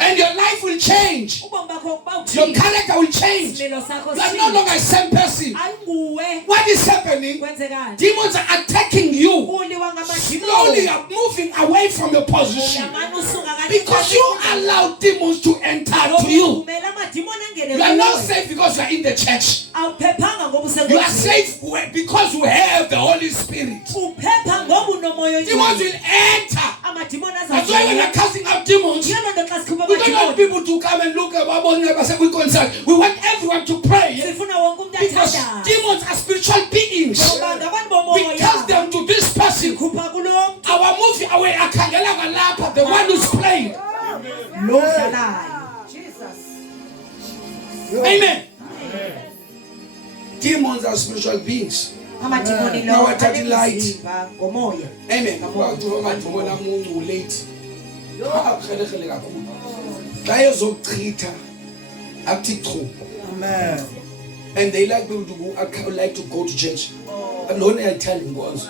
and your life will change. Ubomi bakho kuba Your uthini? character will change. Isimilo sakho You are no longer a same person. ayinguwe. What is happening? Kwenzekani? Demons are attacking you. Uliwa ngamadimoni. Slowly you are moving away from your position Uyamane usuka kancane because you allow demons to enter to you. Uvumela amadimoni angene You are not kuwe. safe because you are in the church. Awuphephanga ngoba You are usenkosini. safe because you have the Holy Spirit. Uphepha ngoba unomoya Demons oyingcwele. will enter. Amadimoni That's why when azangena. you're casting out demons, Yiloo nto xa sikhupha we don't want amadimoni. people to come and look at we concern. We want everyone to pray Sifuna wonke umuntu because athandayo. demons are spiritual beings. Ngoba ngabantu We bomoya. cast them to this person. Sikhupha kulo muntu Our movie away akhangela ngalapha, the one who's playing. lo dlalayo. Amen. Demons are spiritual beings. Amadimoni lo Now athatha light. anemizimba ngomoya. Amen. Kwakuthi amadimoni amuncu late. Akhelekele kakhulu. Xa ezokuchitha akuthi chu. Amen. And they like people to go, like to go to church. And no one I tell him was.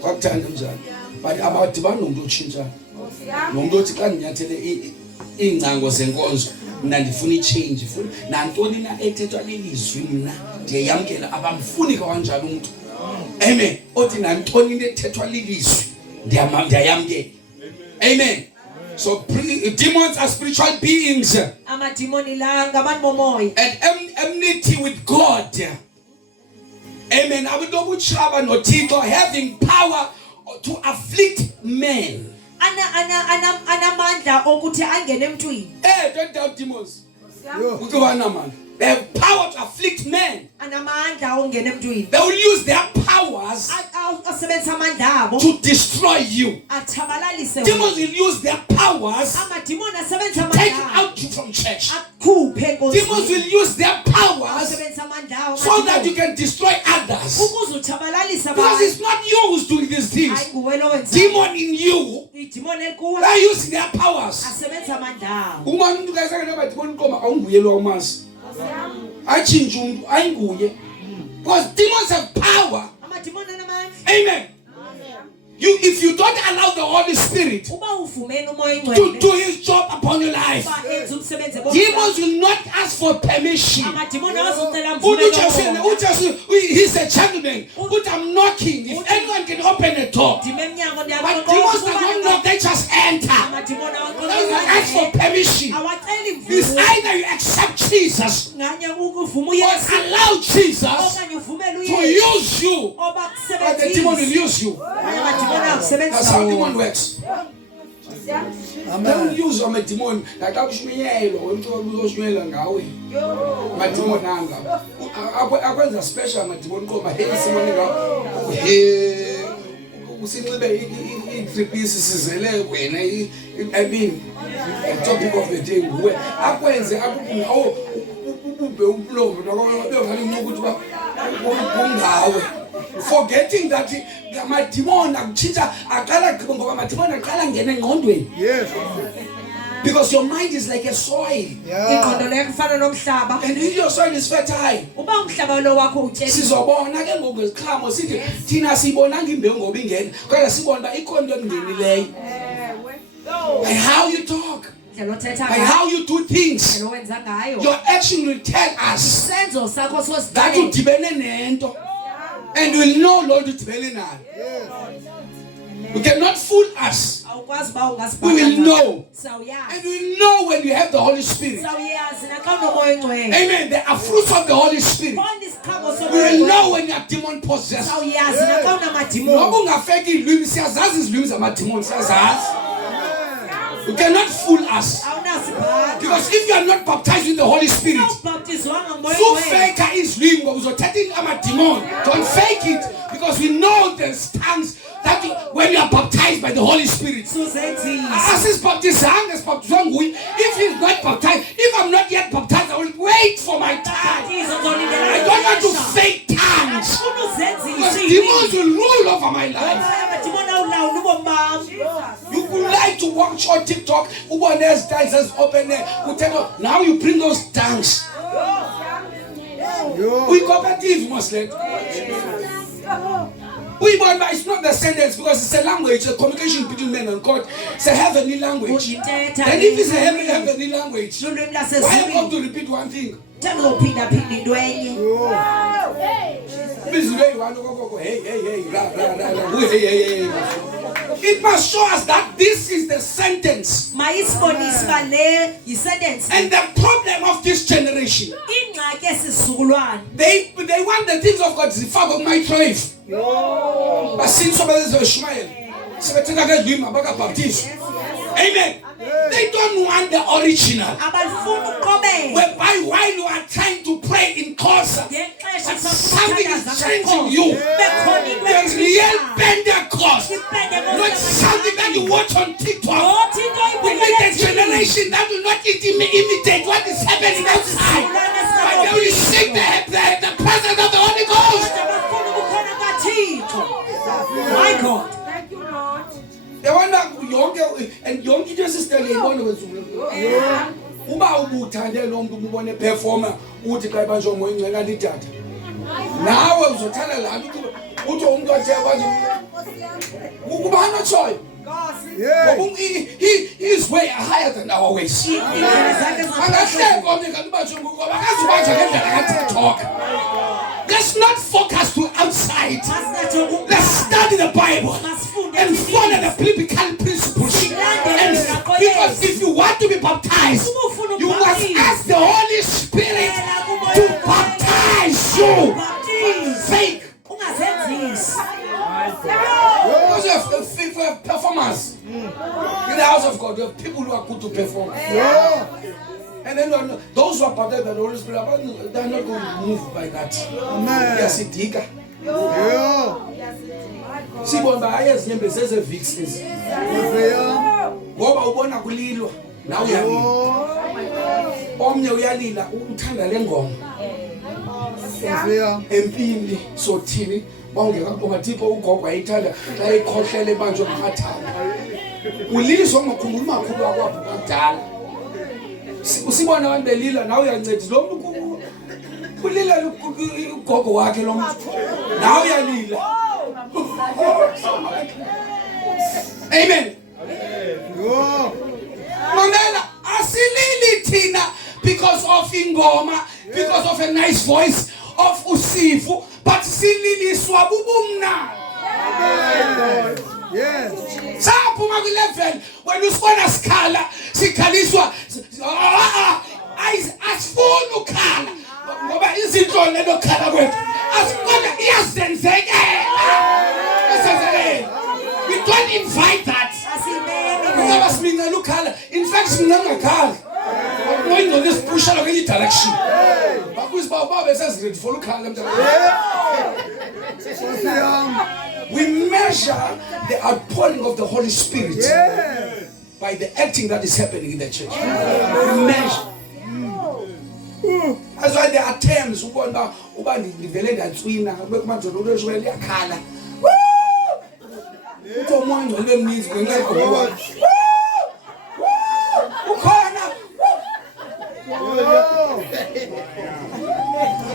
Kwakuthanda njalo. But abadibani nomuntu otshintsha. Nomuntu othi xa ndinyathele iingcango zenkonzo mina ndifuna i-change funa nantoni na ethethwa lelizwi mna ndiyayamkela abamfuni kanjalo umuntu. Amen. Othi nantoni na ethethwa lelizwi ndiyayamkela. Amen. So demons are spiritual beings Amadimoni la ngabantu bomoya. and enmity with God. Amen. Abantu obutshaba noThixo having power to afflict men. Anamandla okuthi angene emntwini. Don't doubt demons. Yo. They have power to afflict men. Anamandla ongena emntwini. They will use their powers Asebenzisa amandla abo to destroy you. athabalalise wena. Demons will use their powers Amadimoni asebenzisa to take you amandla out from church. akhuphe Demons will use their powers asebenzisa amandla so that you can destroy others. ukuze uthabalalise Because abantu. it's not you who's doing these things. Ayinguwe lo wenza. Demon in you, Idimoni elikuwe they're using their powers. asebenzisa amandla abo. Uma umuntu kayisake namadimoni qoma awunguye lo umasi. Achinje umuntu ayinguye. Because demons have power. Amadimoni anamandla. Amen. If you don't allow the Holy Spirit Uba uvumela umoya to oyingcwele do his job upon your life, uba enze umsebenzi abo. demons will not ask for permission. Amadimoni awazucela mvume Ujesu, he's a gentleman. But I'm knocking. If anyone can open a door. Dime emnyango But ndiyaqoqa. demons do not knock, they just enter. Amadimoni They don't ask for permission. awaceli It's mvumo. either you accept Jesus Nganye uvuma or uyesu allow Jesus okanye uvumele to uyesu use you. oba But the demon will kusebenzisa. use you. Amadimoni That's akusebenzisa how demon wona. works. They will Amen. use amadimoni. Like akushumayelo, umuntu uzoshumayela ngawe. Amadimoni anga. Akwenza special amadimoni ngoba hey simone ngawo. Hey usinxibe i-3 pieces sizele wena I mean topic of the day nguwe akwenze akunawo ubhe umlomo nokho ukuthi ungawe forgetting that amadimoni akutshintsha aqala gqiba ngoba amadimoni aqala ngena engqondweni Yes. because your mind is like a soil Yeah. Ingqondo leyo kufana nomhlaba. and if your soil is fertile Uba umhlaba lo wakho utyeli. sizobona ke ngoku iziqhamo sithi thina siyibonanga imbewu ngoba ingena kodwa sibona uba ikhona into engenileyo by how you talk, Ndlela othetha by ngayo. how you do things. Ndlela owenza ngayo. Your action will tell us Isenzo sakho that sosithele. udibene nento and we'll know Lord udibene nayo. Yes. You cannot fool us. awukwazi uba We will ungasibhaqaza know. sawuyazi And we know when you have the Holy Spirit. sawuyazi naxa unomoya oyingcwele Amen. There are fruits of the Holy Spirit. khona isiqhamo We somoya will know oyingcwele when you are demon possessed. sawuyazi naxa Noba unamadimoni ungafeki ilwimi siyazazi izilwimi zamadimoni siyazazi. You cannot fool us. awunasibhaqa Because if you are not baptized with the Holy Spirit, awubhaptizwanga ngomoya oyingcwele sufeka izilwimi ngoba uzothatha amadimoni. Don't fake it. Because we know there's tongues that when you are baptized by the Holy Spirit. suzenzisa Asisibaptizanga sibaptizwa nguye. If he's not baptized, if I'm not yet baptized, I will wait for my time. baptizo I ndolindela don't want to fake tongues. andifuna uzenzisa Because demons will rule over my life. amadimoni awulawula ubomi bam You would like to watch on TikTok, ubone styles as open there. Now you bring those tongues. Yo. We cooperative Muslim. We but it's not the sentence because it's a language, a communication between men and God. It's a heavenly language. kudintetha And if it's a heavenly language, lulwimi why have I lasezulwini to repeat one thing? thanda uphindaphinda into enye It must show us that this is the sentence. mayisibonise uba le yisentensi And the problem of this generation, ingxaki esisizukulwane they want the things of God zifakwe kuma-microwave. Basinso bezeshumayela. Sebethetha ngezilwimi abakabhaptizi. Amen. They don't want the original. abalifuni uqobela Whereby while you are trying to pray in concert, ngexesha something is changing you. bekhona into There's real Pentecost. Ipende Not something that you watch on TikTok. Not into We need a generation that will not imitate what is happening outside. But they will seek the presence of the Holy Ghost. abafuna ubukhona kaThixo my God They want yonke and yonke into esisitele ibone kwensuku. Uba ubuthande lo muntu ubone performer uthi xa ibanjwe ngomoya ingcwele lidada. Nawe uzothala la uthi umuntu othe kwaje ubani otshoyo. Yeah. His way are higher than our ways. indlela zakhe Angahleki omnye kanti ubanjwe ngoba akazubanjwa ngendlela kaTikTok. Let's not focus to outside. masinathi Let's study the Bible and follow the biblical principles. And because if you want to be baptized, you must ask the Holy Spirit to baptize you. Fake. ungazenzisi Because you have performers in the house of God. You have people who are good to perform. Yo. And then those who are baptized by the Holy Spirit, they're not going to move by that. Amen. Yes, it is. Yo. Sibona bayazinyembe zezevix lezi. Sophia. Ngoba ubona kulilwa nawe uyalila. Yo. Omnye uyalila uthanda lengoma Sophia. empini sothini ungathipho ugogo ayithanda xa ikhohlele ebanjwe ngamathambo. Uliliswa ungakhumbuli makhulu akwapho kudala. Usibona abantu belila nawe uyancedisa lo muntu ulila ugogo wakhe lo muntu nawe uyalila. Amen. Yo. Mamela asilili thina because of ingoma, because of a nice voice of usifu, but sililiswa bubumnandi. Yes. Saphuma kwi-level when usibona sikhala sikhaliswa asifuni ukhala ngoba izinto lelo khala kwethu asibona iyazenzekela. We don't invite that. Ngoba simingela ukhala. In fact simingela ngakhala. Going to this push out in direction. Bakuzi baba besazready for ukhala mntana. Sophia. We measure the outpouring of the Holy Spirit Yes. by the acting that is happening in the church. We measure. That's why there are terms uba ndivele ndatswina bekumajolo lweshwe liyakhala. Uthi omoya ngcwele emnizi ngenxa yegoma. Ukhona.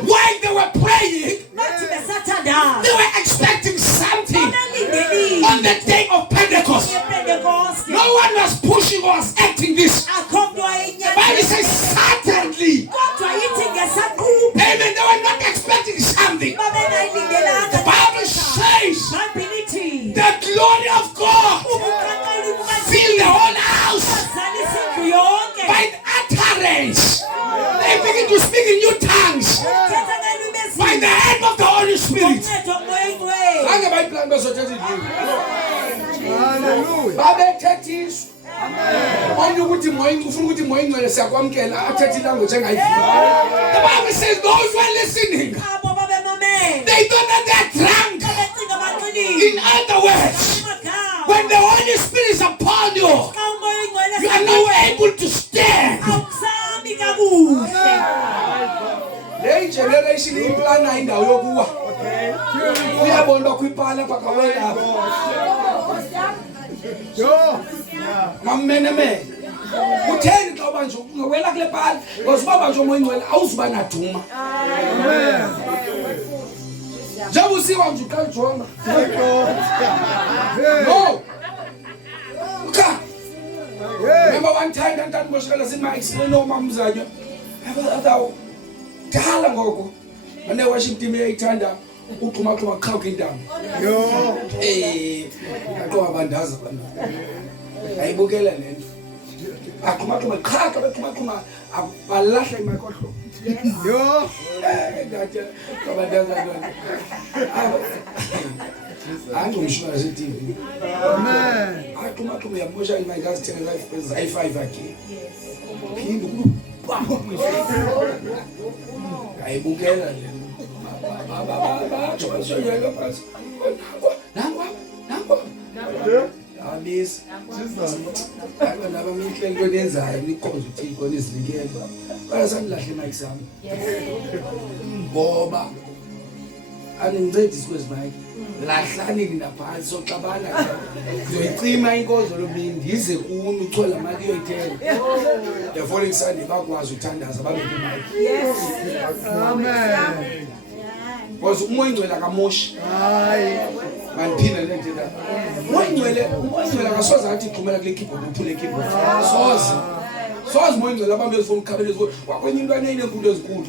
While they were praying, bathi besathandaza they were expecting something balindelile on the day of Pentecost. yepentekoste No one was pushing or was acting this. akho mntu The Bible wayenyamela says certainly. kodwa yithi ngesaquphe Amen. They were not expecting something. babengayilindelanga The Bible says bhayibhile ithi that glory of God ubuqaqeli fill the whole house. bukazalisa indlu yonke. By the utterance, they begin to speak in new tongues. Uthetha ngelwimi By the ezintsha. help of the Holy Spirit. Uncedo moya oyingcwele. Zange bayiplan bazothetha izilimi. Hallelujah. Babethethiswa. Omnye ukuthi moya ufuna ukuthi moya ingcwele siyakwamkela athethe ilanguage engayivumi. The Bible says those who are listening, Abo babemamele. they don't know they're drunk. Babecinga banxilile. In other words, Amagama. when the Holy Spirit is upon you, Xa umoya oyingcwele you are not able to stand. awusami kakuhle. Le generation iplana indawo yokuwa. Uyabona kwipala phakawela. Yo. Mamene. Utheni xa ubanje ungawela kule pala? Because baba nje umoya ingcwele awuzuba naduma. Amen. Njengoba usiwa nje uqala ujonga. Hey. No. Uka. Hey. Remember one time ntantu boshikala simax no mamzanyo. Adawo. Dala ngoko. Mane worship team eyithanda uqhuma qha kwindawo. Yo. Aqwa abandaza bana. Ayibukela lento. Aqhuma qha abalahla imakhohlo. Yo. Ngathi abandaza lona. Angumshwana seTV. Amen. Aqhuma yamosha imayikazi thena zayi5 again. Phinde ukubamba. Ayibukela lento. Abisi abana bamihle into enzayo nikhonza uThixo nizinikele bayasangilahle mic sami ngoba angincedisi kwezimike lahlani ninaphansi soxabana ngizoyicima inkonzo lomini ndize kuni uchola mali yoyithenga the following Sunday bakwazi uthandaza babe nemic. Amen. Because umoya ingcwele akamoshi. Hayi. Maniphinda le nto la. Umoya ingcwele akasoze athi iqhumela kule keyboard uphule keyboard. Soze umoya ingcwele abambe ezifuna ukukhabela ezifuna wakwenye intwana ezinkulu ezinkulu.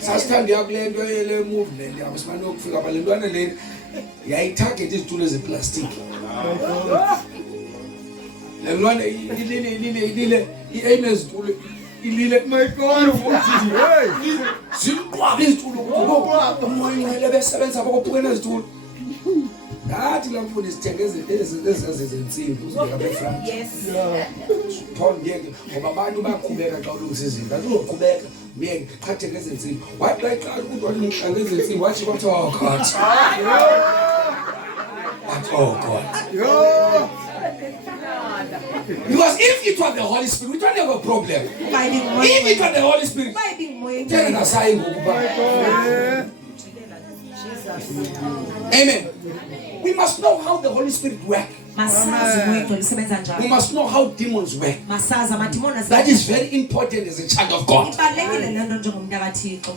Sasithanda yakule nto le movement yabo simane ukufika ba le ntwana le yayitarget izitulo zeplastic. Le ntwana ilile ienezitulo ilile My God. Hey. zimqwaba izitulo ukuthi umoya ingcwele besebenza bokuphukela izitulo. Ngathi la mfundi sithengeze ezensimbi uzibeka beFrance. Yes. Paul ngeke ngoba abantu baqhubeka xa ulungisa izinto. Azoqhubeka ngeke qhatheke ezensimbi. Wathi bayiqala ukuthi wathi ngihlanga ezensimbi wathi kwathi oh God. Oh God. Yo. Because if it was the Holy Spirit, we don't have a problem. Kuba ibingumoya If it oyingcwele. was the Holy Spirit, Kuba ibingumoya tell oyingcwele. us saying ngokuba. Amen. We must know how the Holy Spirit works. Masazi umoya oyingcwele usebenza We njani. must know how demons work. Masazi amadimoni That is very important as a child of God. ibalulekile le nto njengomntakaThixo.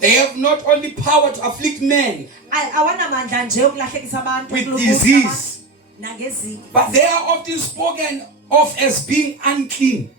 They have not only power to afflict men, Awanamandla nje ukulahlekisa abantu With ukulubuza disease. abantu, nangezifo. but they are often spoken of as being unclean.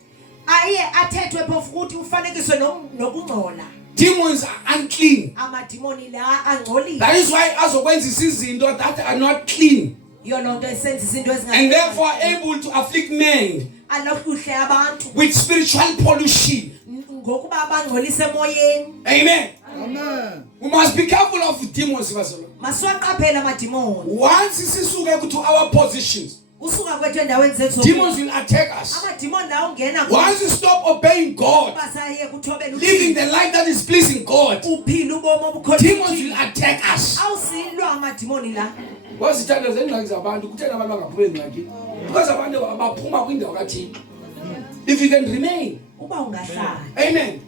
Aye athethwe phofu ukuthi ufanekiswe nokungcola. Demons are unclean. Amadimoni la angcolile. That is why azokwenza izinto that are not clean Iyo lonto esenza izinto and therefore able to afflict men alokuhle abantu with spiritual pollution. ngokuba abangcolise emoyeni. Amen. Amen. We must be careful of demons. Masiwaqaphela amadimoni. Once sisuke to our positions, Usuka kwethu endaweni zethu. demons will attack us. Amadimoni la ungena Once you stop obeying God, basaye kuthobela living the life that is pleasing God, uphila ubomo demons obukholile. will attack us. Awusilwa amadimoni la. Wasithanda zengxaki zabantu kuthena abantu bangaphumi engxakini because abantu abaphuma kwindawo kaThixo. If you can remain, Uba ungahlala. amen,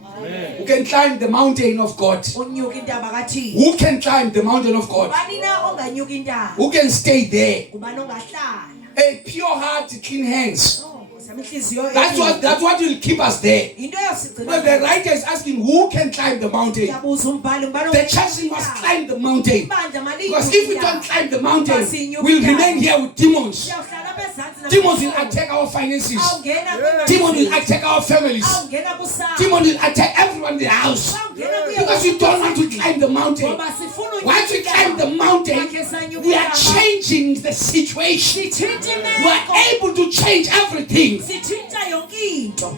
you can climb the mountain of God. Unyuka intaba kaThixo. Who can climb the mountain of God? Ubani na onganyuka intaba? Who can stay there? Ubani ongahlala? A pure heart, clean hands. Samihliziyo. That's what will keep us there. Into But the yosigcina. writer is asking who can climb the mountain. Yabuza umbhali ubani The church must climb the mountain. Ibandla mali. Because if we don't climb the mountain, we'll remain here with demons. Siyawhlala bezantsi. Demons will attack our finances. Awungena Demons will attack our families. Awungena kusasa. Demons will attack everyone in the house. Awungena kuye. Because you don't want to climb the mountain. Ngoba sifuna Once you climb the mountain, mountain, we are changing the situation. Sitshintsha We are imeko. able to change everything. Sitshintsha yonke into.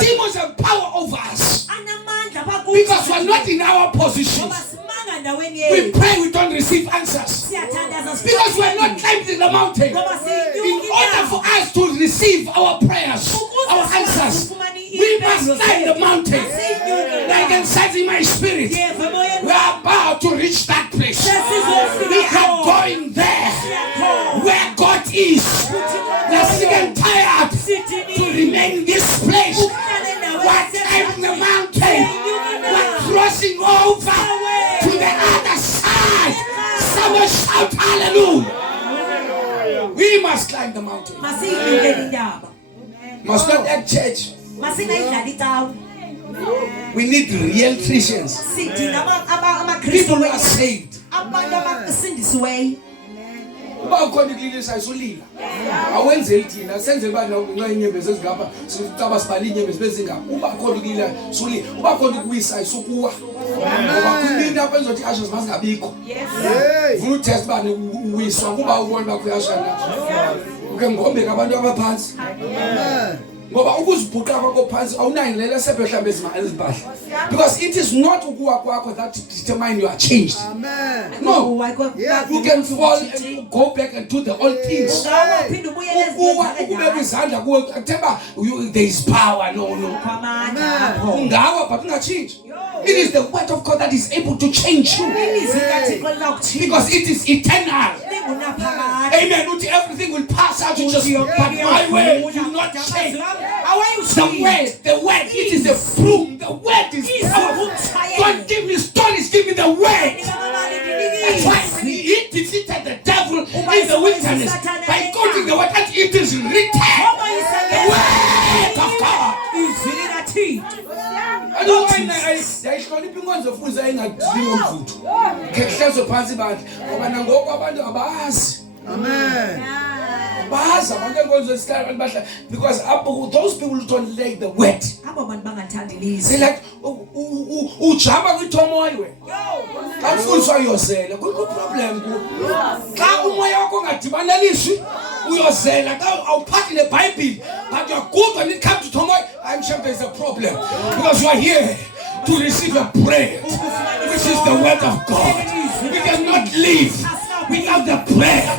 Demons have power over us Anamandla pha because we are not in our positions. Ngoba simanga ndaweni We yethu. pray, we don't receive answers Siyathandaza because we are not climbing the mountain. Ngoba In order for us to receive our prayers, our answers, we must climb the mountain. I can sense in my spirit. We are about to reach that place. We are going there where God is. We are sick and tired to remain in this place. We are climbing the mountain. We are crossing over to the other side. Someone shout hallelujah. We must climb the mountain. Masiyibukele indaba. Must not act church. Masingayidlali icawa. We need real Christians. Sidinga People who are amaKristu saved. abantu abasindisiweyo. Uba ukhona ikulilisa isolila. Awenzeli thina senzele ba ngenxa yenyembezi ezingapha sicaba sibala inyembezi bezingapha. Uba ukhona ikulila solila. Uba ukhona ukuwisa isukuwa. Ngoba kumina apha ezothi ashes masingabikho. Hey. Ufuna utest bani uwiswa kuba ubona bakho yashana. Uke ngombe abantu abaphansi. Amen. Ngoba ukuzibhuqa kwakho phansi awunayo lela sephe mhlambe ezibahla. Because it is not ukuwa kwakho that determine you are changed. Amen. No. Yeah. You can fall and go back and do the old things. Ungawaphinda ubuyele Ukubeka izandla kuwe akuthemba there is power. No. kwamandla apho. Ungawa but ungachange. It is the word of God that is able to change you. Ilizwi likaThixo lizakutshintsha. Because it is eternal. Lingunaphakade. Amen. Uthi everything will pass out. You just but my way will not change. The word, it is a broom. The word is powerful. Don't give me stories, give me the word. That's why when he defeated the devil in the wilderness by quoting the word that it is written. The word of God. I don't mind. Yayihlonipha inkonzo futhi ayingadingi umvutho. Ngehlezo phansi bantu ngoba nangoku abantu abazi. Amen. Bazi abantu enkonzo esihlala abantu bahla because those people who don't like the word. Abo bantu bangathandi They ilizwi. like ujamba kwithomoyo wena. Xa ufundiswa uyozela kukho problem ku. Xa umoya wakho ungadibaneliswi uyozela xa awuphathi neBhayibhile but you are good when it comes to thomoyo I'm sure there's a problem because you are here to receive a prayer which is the word of God. We cannot live without the prayer.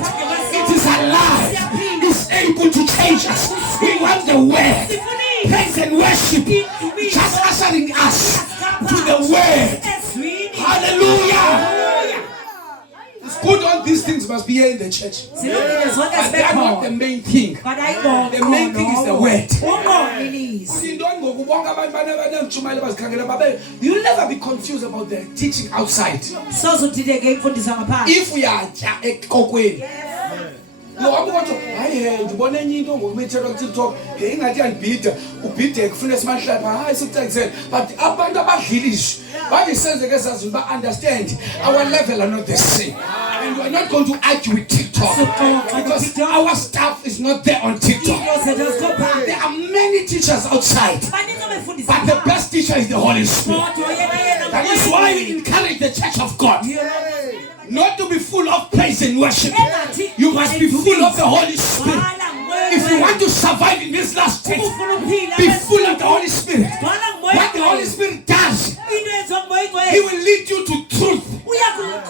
It is alive. It's able to change us. We want the word. Praise and worship just ushering us to the word. Hallelujah. It's good all these things must be here in the church. But they are not the main thing. The main thing is the word. You'll never be confused about the teaching outside. If we are kokweni. No, I'm going to. I ndibona enye into ngokumethela ku TikTok ingathi yandibhida ubhide kufuna simahla hayi sikuthekisela but abantu abadlilisha bathi senze ke sazi ba understand our level are not the same and we are not going to argue with TikTok because our stuff is not there on TikTok. There are many teachers outside but the best teacher is the Holy Spirit. That is why we encourage the church of God not to be full of praise and worship. You must be full of the Holy Spirit. If you want to survive in this last stage, be full of the Holy Spirit. What the Holy Spirit does, He will lead you to truth.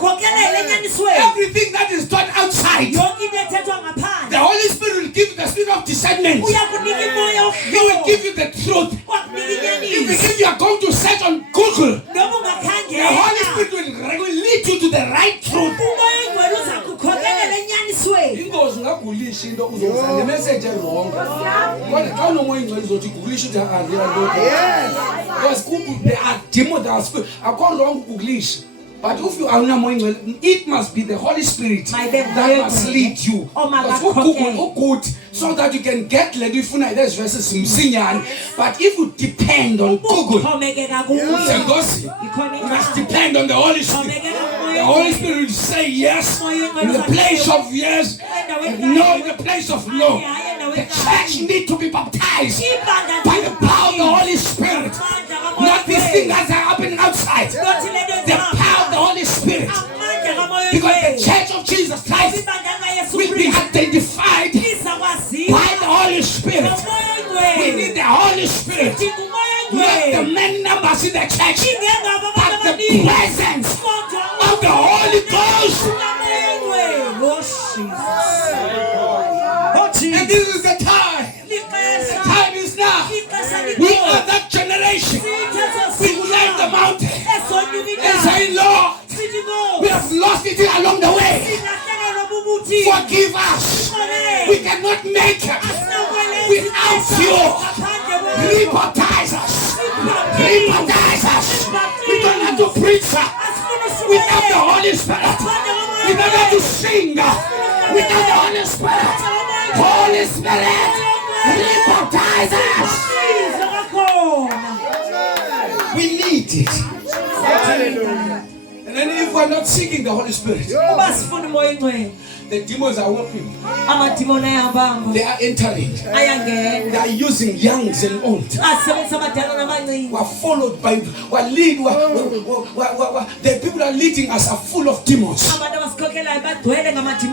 Everything that is taught outside, the Holy Spirit will give you the spirit of discernment. He will give you the truth. If you are going to search on Google, the Holy Spirit will lead you to the right truth. Ingozi ungagulisha into uzozana nemessage wrong. Kodwa xa unomoya ingcwele uzothi ugulisha uthi because there are demons that are spirit. Akho wrong ukugulisha. But if you are unomoya ingcwele, it must be the Holy Spirit that must lead you. Because good so that you can get le ifuna these verses msinyane. But if you depend on Google, you must depend on the Holy Spirit. The Holy Spirit will say yes in the place of yes, no in the place of no. The church need to be baptized by the power of the Holy Spirit. Not these things that are happening outside. The power of the Holy Spirit. Because the church of Jesus Christ will be identified by the Holy Spirit. We need the Holy Spirit. Not the many numbers in the church, but the presence of the Holy Ghost. And this is the time. The time is now. We are that generation. We climb the mountain and say, Lord, we have lost it along the way. Forgive us. We cannot make it without you. Rebaptize us. Rebaptize us. We don't have to preach without the Holy Spirit. We don't have to sing without the Holy Spirit. Holy Spirit, rebaptize us. We need it. And then if we're not seeking the Holy Spirit, the demons are working. They are entering. They are using youngs and old. We are followed by, the people that are leading us are full of demons.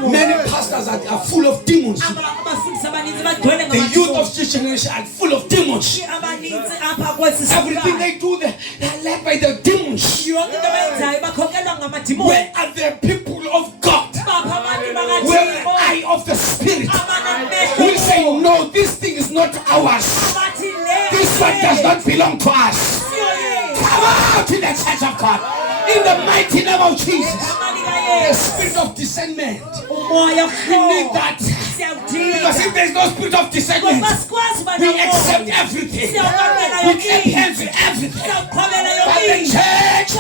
Many pastors are full of demons. The youth of this generation are full of demons. Everything they do, they are led by the demons. Where are the people of God? Where the eye of the Spirit will say, no, this thing is not ours. This one does not belong to us. Come out in the church of God. In the mighty name of Jesus. The spirit of discernment. We need that. Because if there is no spirit of discernment, we accept everything. We clap hands with everything. But the church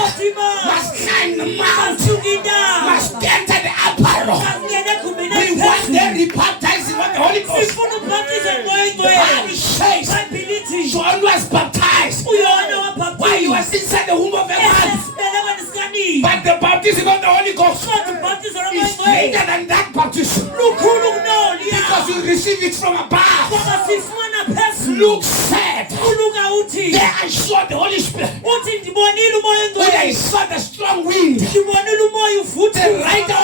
must climb the mountain, must enter the upper room. We want them rebaptized with the Holy Ghost. The Bible says John was baptized while he was inside the womb of a man. But the baptism of the Holy Ghost is greater than that baptism. Because you receive it from above. Luke said, there I saw the Holy Spirit. When I saw the strong wind, the writer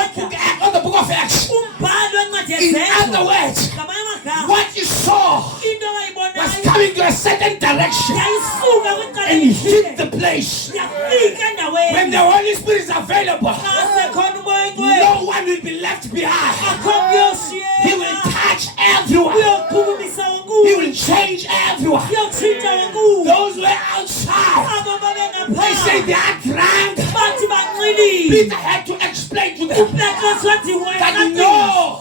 of the book of Acts. In other words, what you saw was coming to a certain direction and hit the place. When the Holy Spirit is available, no one will be left behind. He will touch everyone. He will change everyone. Those who are outside, they say they are drunk. Peter had to explain to them that no,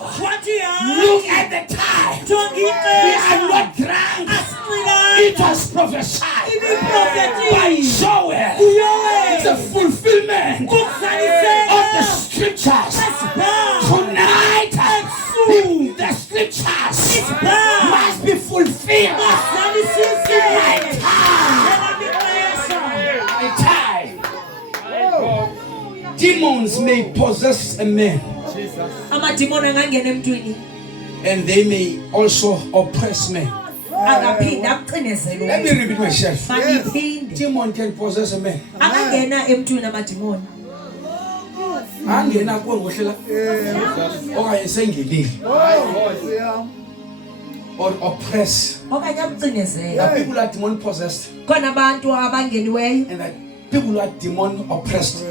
look at the time. We are not drunk. It was prophesied by Joel. The fulfillment of the scriptures. Tonight, the scriptures must be fulfilled. My time. Demons may possess a man, and they may also oppress men. Let me repeat myself. Demon can possess a man. Angena kungohlela okanye sengilile or oppress. The people are demon possessed and the people are demon oppressed.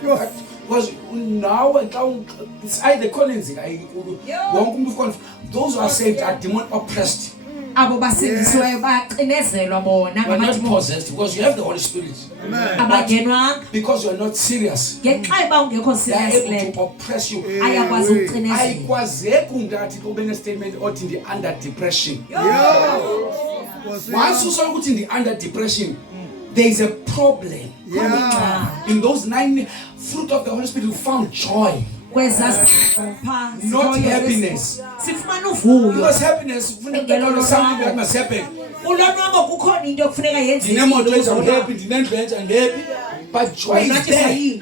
Because now it's either those who are saved are demon oppressed. But not possessed because you have the Holy Spirit. Because you are not serious, they are able to oppress you. I was a statement in the under depression. Once you saw in the under depression, there is a problem. In those 9 fruit of the Holy Spirit, you found joy. Not happiness. Because happiness is something that must happen. But joy is there.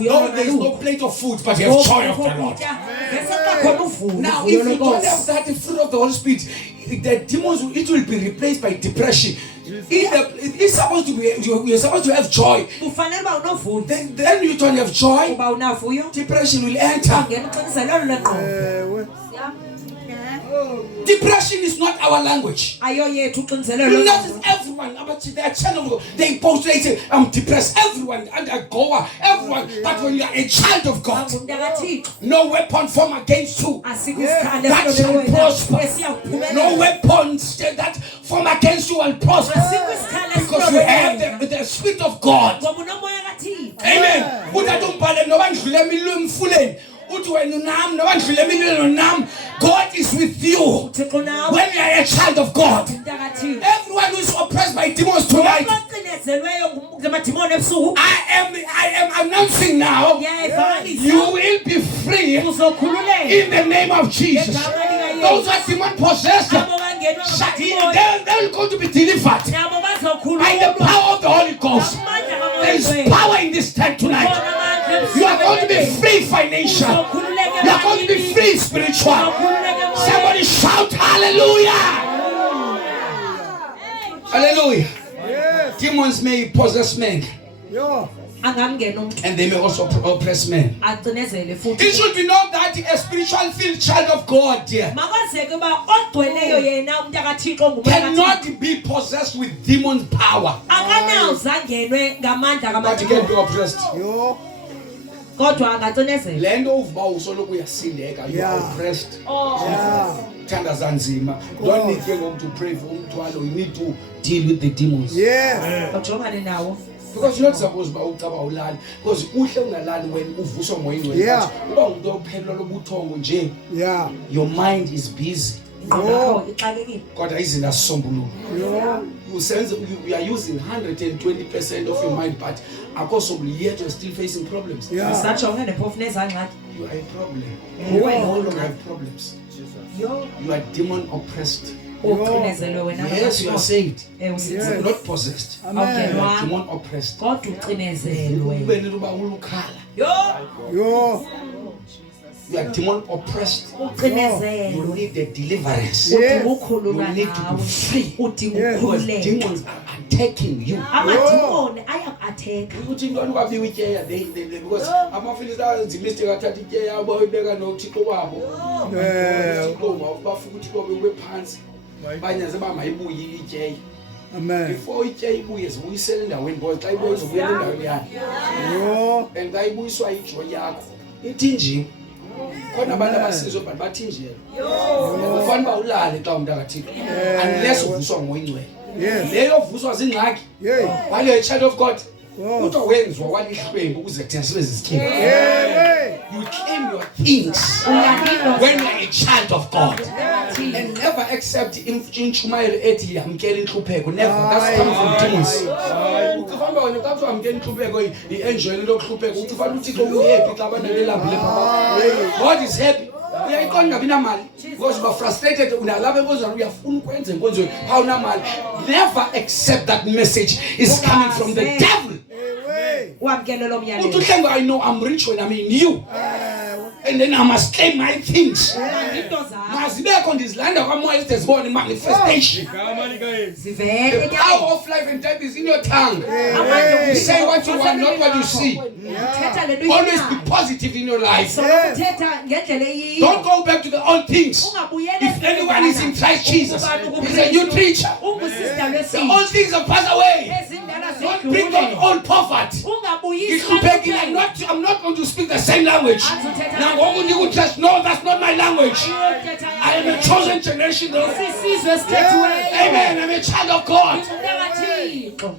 No, there is no plate of food, but you have joy of the Lord. Now, if you don't have that fruit of the Holy Spirit, the demons, it will be replaced by depression. It's supposed to be, you're supposed to have joy. Kufanele uba unovuyo. Then you don't have joy, Uba unavuyo. depression will enter. Angena uxinizelelo lwengqondo. Ewe. Depression is not our language. Ayo yethu uxinizelelo You lwengqondo. notice everyone, they are channel, they post, they say, I'm depressed. Everyone, and I go, everyone. But when you are a child of God, Umuntu akaThixo. no weapon formed against you. Asikho isikhali That shall esinobe wena. prosper. Esiyakuphumelela. No weapons that form against you will prosper. Asikho isikhali Because you esinobe have wena. the Spirit of God. Ngoba unomoya kaThixo. Amen. Uthatha umbhale noba ndlule emilweni emfuleni. Uthi wena unami noba ndlule emilweni nami. God is with you. Uthixo nawe. When you are a child of God. Umuntu akaThixo. Everyone who is oppressed by demons tonight. Oxinezelweyo ngamadimoni ebusuku. I am announcing now. Ngiyayivakalisa. You will be free in Uzokhululeka. the name of Jesus. Those who are demon possessed, Abo bangenwa ngamadimoni. they're going to be delivered Nabo by the bazokhululwa. power of the Holy Ghost. Amandla There is kaMoya. power in this tent tonight. You are going to be free financial. You are going to be free spiritual. Somebody shout hallelujah. Hallelujah. Yes. Demons may possess men Yo. Angamngena umuntu. and they may also oppress men. Acinezele futhi. It should be known that a spiritual filled child of God here Makwazeke uba ogcweleyo yena umuntu akaThixo ngumoya kaThixo. cannot be possessed with demon power. Akanawuze angenwe ngamandla But you can be kamadimoni. oppressed. Yo. Kodwa angacinezela. Lento uvuba usoloku uyasindeka, you are Yeah. oppressed. Yeah. Thandaza nzima. Don't need to pray for umthwalo. You need to deal with the demons. Yeah. Ujongane nawo. Because you're not supposed to ucaba ulali. Because uhle ungalali when uvuswa moyeni wena. Yeah. Uba umuntu ophelwa lobuthongo nje. Yeah. Your mind is busy. Ingqondo yakho ixakekile. Kodwa izinto asisombuluka. Yo. You are using 120% of your mind, but yet you're still facing problems. Yeah. Usajongene nephofu nezangxaki. You are a problem. Uwe You no longer ngqondo. have problems. Yo. You are demon oppressed. Ucinezelwe wena. Yes, you are saved. Usithi. Yes. Not possessed. Amen. You are demon oppressed. Kodwa ucinezelwe. Ube niluba ulukhala. Yo. Yo. You are demon oppressed. You Ucinezelwe. need the deliverance. Yes. You Ukhululwa need to be nawe. free. Udinga Yes. Because ukukhululeka. demons are attacking you. Amadimoni ayaku-attack. Ukuthi intwana kwabiwa ikeya because amafilisi ayenza imistake athatha ikeya abayibeka nothixo wabo. uThixo bafuna uThixo bebe phansi. Banyaze bamayibuye ikeya. Amen. Before ikeya ibuye zibuyisele endaweni because xa ibuye zibuyele endaweni yayo. Yo. And xa ibuyiswa ijoy yakho ithinjiwe. Khona abantu abasizwe but bathinjiwe. Kufanele ba ulale xa umuntu akathixo. Unless uvuswa ngoyingcwele. Yes. Leyo vuswa zingxaki. Yeah. While you're a child of God, Oh. uthi wenzwa kwalihlwembu ukuze thina sibe zizithembu. Yeah. You claim your things Uyalindwa. when you're a child of God. Thina. And never accept intshumayelo ethi yamkela inhlupheko. Never. That's coming from demons. Ucifamba wena xa uzamkela inhlupheko i-enjoy into hlupheko. Ucifamba uThixo uhappy xa abantu belambile papa. God is happy. Uyayiqonda ngabi namali because you are frustrated unalapha enkonzweni uyafuna ukwenza enkonzweni awunamali. Never accept that message is coming from the devil. Wamkele lo Uthi myalelo. uhlenga, I know I'm rich when I'm in you. And then I must claim my things. Into zakho Mazibekho ndizilanda kwamoya ezibone manifestation. zivele The power of life and death is in your tongue. You say what you want, not what you see. Uthetha le nto Always be uyibonayo. positive in your life. So uthetha ngendlela eyiyo. Don't go back to the old things. Ungabuyele If anyone is in Christ Jesus, he's a new creature. Ungusista The lwesizwe. old things have passed away. Ezindala Don't bring on zidlule. old poverty. Ungabuyisi. I'm not going to speak the same language. Now, what would you just know? That's not my language. I am a chosen generation, though. Sisizwe esithethiweyo. Amen. I'm a child of God. UNkaThixo.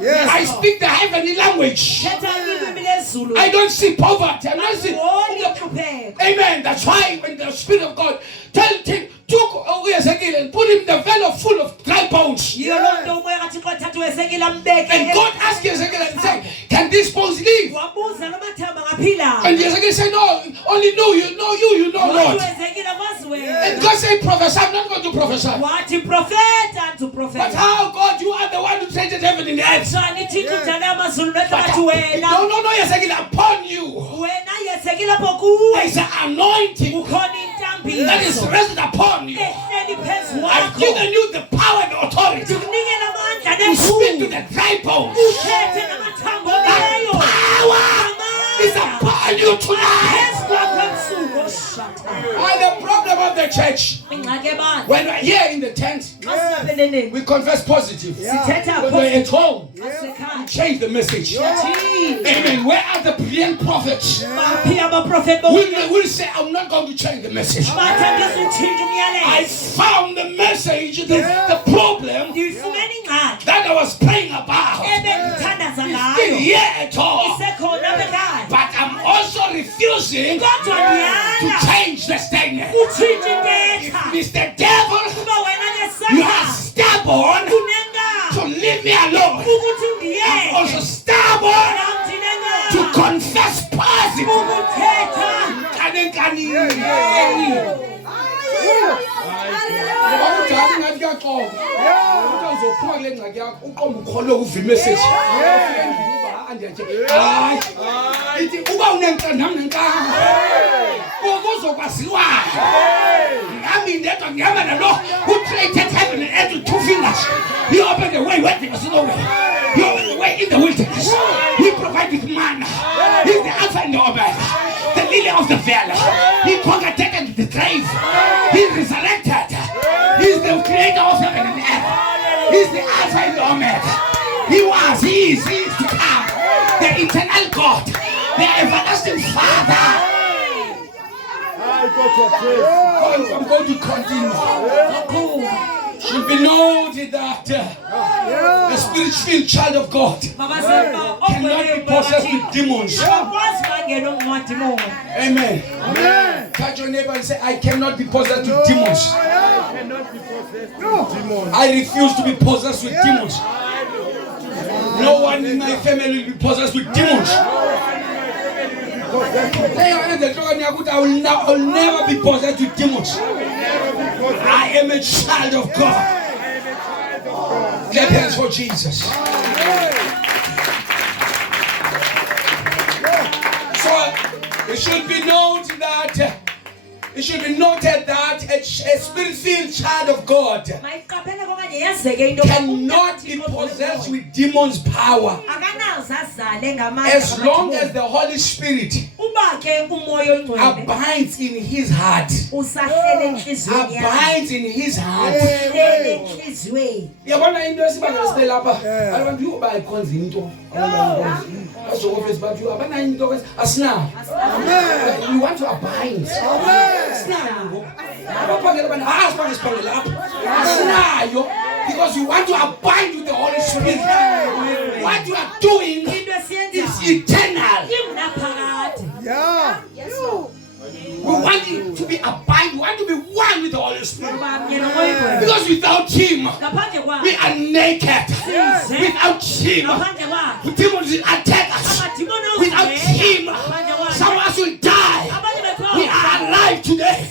Yes. I speak the heavenly language. Thetha ilwimi lezulu. I don't see poverty. I'm not seeing. Awuboni inhlupheko. Amen. That's why when the Spirit of God took Ezekiel and put him in the valley full of dry bones. Yiyo loo nto umoya kaThixo athatha uEzekiel ambeke. And God asked Ezekiel and said, can these bones live? Wabuza lo mathamba ngaphila. And Ezekiel said, no, only you know Wathi Lord. uEzekiel akwazi wena. And God said, prophesy. I'm not going to prophesy. Wathi profeta But profeta. how, God, you are the one who created heaven and the earth. Sani Thixo udala amazulu nehlabathi No, wena. Ezekiel, upon you. Wena yesekile apho kuwe. There is an anointing Kukhona intambi. that is rested upon you. Ehleli phezu I've kwakho. given you the power and the authority. Ndikunikela amandla speak to the dry bones. uthethe namathambo leyo. Power is upon you tonight. Phezu kwakho ebusuku, oshata. And the problem of the church, Ingxaki ebandla. when we're here in the tent, Xa sisapheleleni, we confess positive. sithetha When we're at home, asekhaya. change the message. Yathini. Amen. Where are the brilliant prophets? Baphi abaprofeti bonke? We'll say, I'm not going to change the message. Bathi angizutshintsha I umyalezo. found the message, the problem Ndiyifumene ingxaki that I was praying about. ebendithandaza Still ngayo. here at all. Isekhona apha ekhaya. But I'm also refusing Kodwa to ndiyala change the statement. utshintsha intetha. Mr. Devil, Kuba wena you are ngesakha stubborn unenkani to leave me alone. ukuthi I'm ndiyeke. also stubborn Nam ndinenkani to confess positive. ukuthetha. Kanenkani. uzophuma kule ngxaki yakho uqombe ukholwe uva imessage ithi uba unenkani nam nenkani kuzokwaziwa ngami ndedwa ngihamba nalo who created heaven and earth with 2 fingers. He opened the way where there was no way. He opened the way in the wilderness. He provided manna. He's the Alpha and the Omega, the lily of the valley. He conquered death and the grave. He resurrected. He's the creator of heaven and earth. He's the Alpha and the Omega. He was, he is to come. The eternal God, the everlasting Father. I'm going to continue. Should be noted that the spirit-filled child of God cannot be possessed with demons. Akakwazi bangena umoya. Amen. Touch your neighbor and say, I cannot be possessed with demons. I refuse to be possessed with demons. No one in my family will be possessed with demons. I will never be possessed with demons. I am a child of God. Clap hands for Jesus. So it should be noted that a spirit-filled child of God Mayiqaphele okanye yazeke into cannot be possessed with demons' power akanazo azale ngamandla. as long as the Holy Spirit uba ke umoya oyingcwele abides in his heart. usahlele enhliziyweni yakhe. Abides in his heart. Uhlele enhliziyweni. Yabona into esibangela lapha abantu bayikhonza into bazokufisa bathi abanayo into asinayo. We want to abide. Asinayo. Abaphangela abantu asibangela lapha. Asinayo because we want to abide with the Holy Spirit. What you are doing Into esiyenzayo is eternal. ingunaphakade. Yeah. We want it to be abide. We want to be one with the Holy Spirit. Uba mnye nomoya oyingcwele. Because without him, Ngaphandle kwakhe. we are naked. Without him, Ngaphandle kwakhe. demons will attack us. Amadimoni Without him, Ngaphandle kwakhe. some of us will die. Abanye bekhohlwa. We are alive today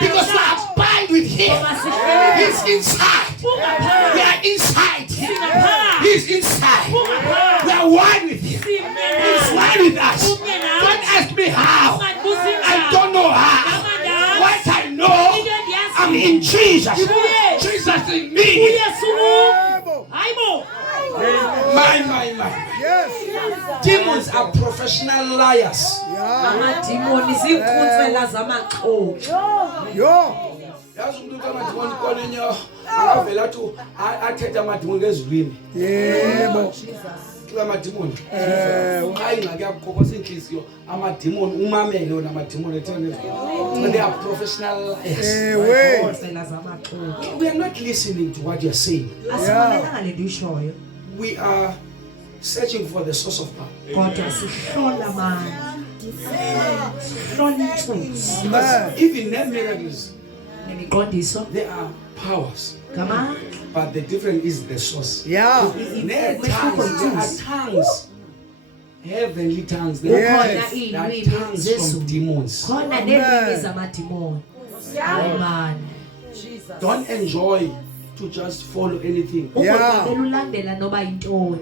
because we abide with him. Ngoba sihlele He's inside. We ungaphakathi. are inside. Singaphakathi. He's inside. We are one with him. He's one with us. Don't ask me how. I don't know how. What I know, I'm in Jesus. Jesus in me. My. Yes. Demons are professional liars. Yeah. Amadimoni ziinkunzela zamaxhoxho. Yo. Yazi umuntu kamadimoni konenyo akavela athi athetha amadimoni ngezilwimi. Yebo. Amadimoni. Hayi ngake yakukhokosa inhliziyo amadimoni umamele wona amadimoni ethene. They are professional liars. Ewe. Iinkunzela zamaxhoxho. We are not listening to what you are saying. Asimamelanga le nto uyishoyo. We are searching for the source of power. Kodwa sihlola amandla. Sihlola intshuzo. Amen. Even their miracles, Nemiqondiso. they are powers. Ngamandla. But the difference is the source. Yeah. Their tongues, there are tongues. Heavenly tongues. They Yes. are Khona they are iilwimi tongues from zezulu. demons. Khona neelwimi zamadimoni. Amen. Don't enjoy to just follow anything. Yeah. Ungonwabela ulandela noba yintoni.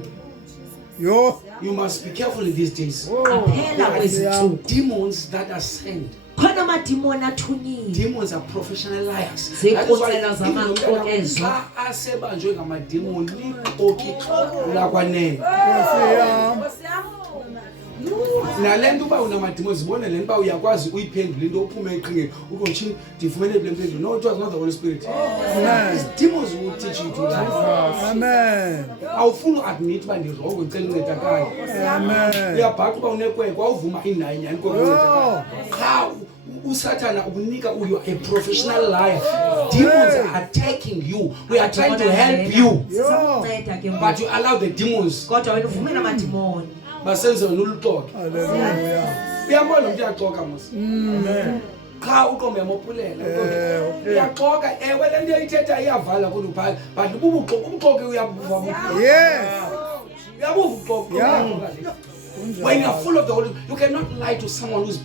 Yo. You must be careful in these days. Qaphela kwezi ntsuku. Demons that are sent khona amadimoni athunyiwe. Demons are professional liars. Zinkundla zamaqokezo. Xa asebanjwe ngamademoni liqoki lakwanene. Nalento uba unamademoni zibone lento uba uyakwazi uyiphendula into uphume eqhingeni ukonchini ndifumene le mpendulo. No, it was not the Holy Spirit. These demons will teach you to lie. Amen. Awufuni admit uba ndirongo ngicela uncedakala. Amen. Uyabhaqa uba unekwekwe awuvuma inayi nyani kodwa uncedakala. Cha usathana ukunika you are a professional liar. Demons are attacking you. We are trying to help you. Sizakunceda ke But you allow the demons. kodwa wena uvumela amadimoni. Basenze wena uluxoke. Hallelujah. Uyabona umuntu uyaxoka mos. Amen. Cha uqombe yamophulela. Uyaxoka ewe lento uyithetha iyavala kulo phaya. But ubuxoke uyabuva. Yes. Uyabuva uxoke. When you are full of the Holy, you cannot lie to someone who is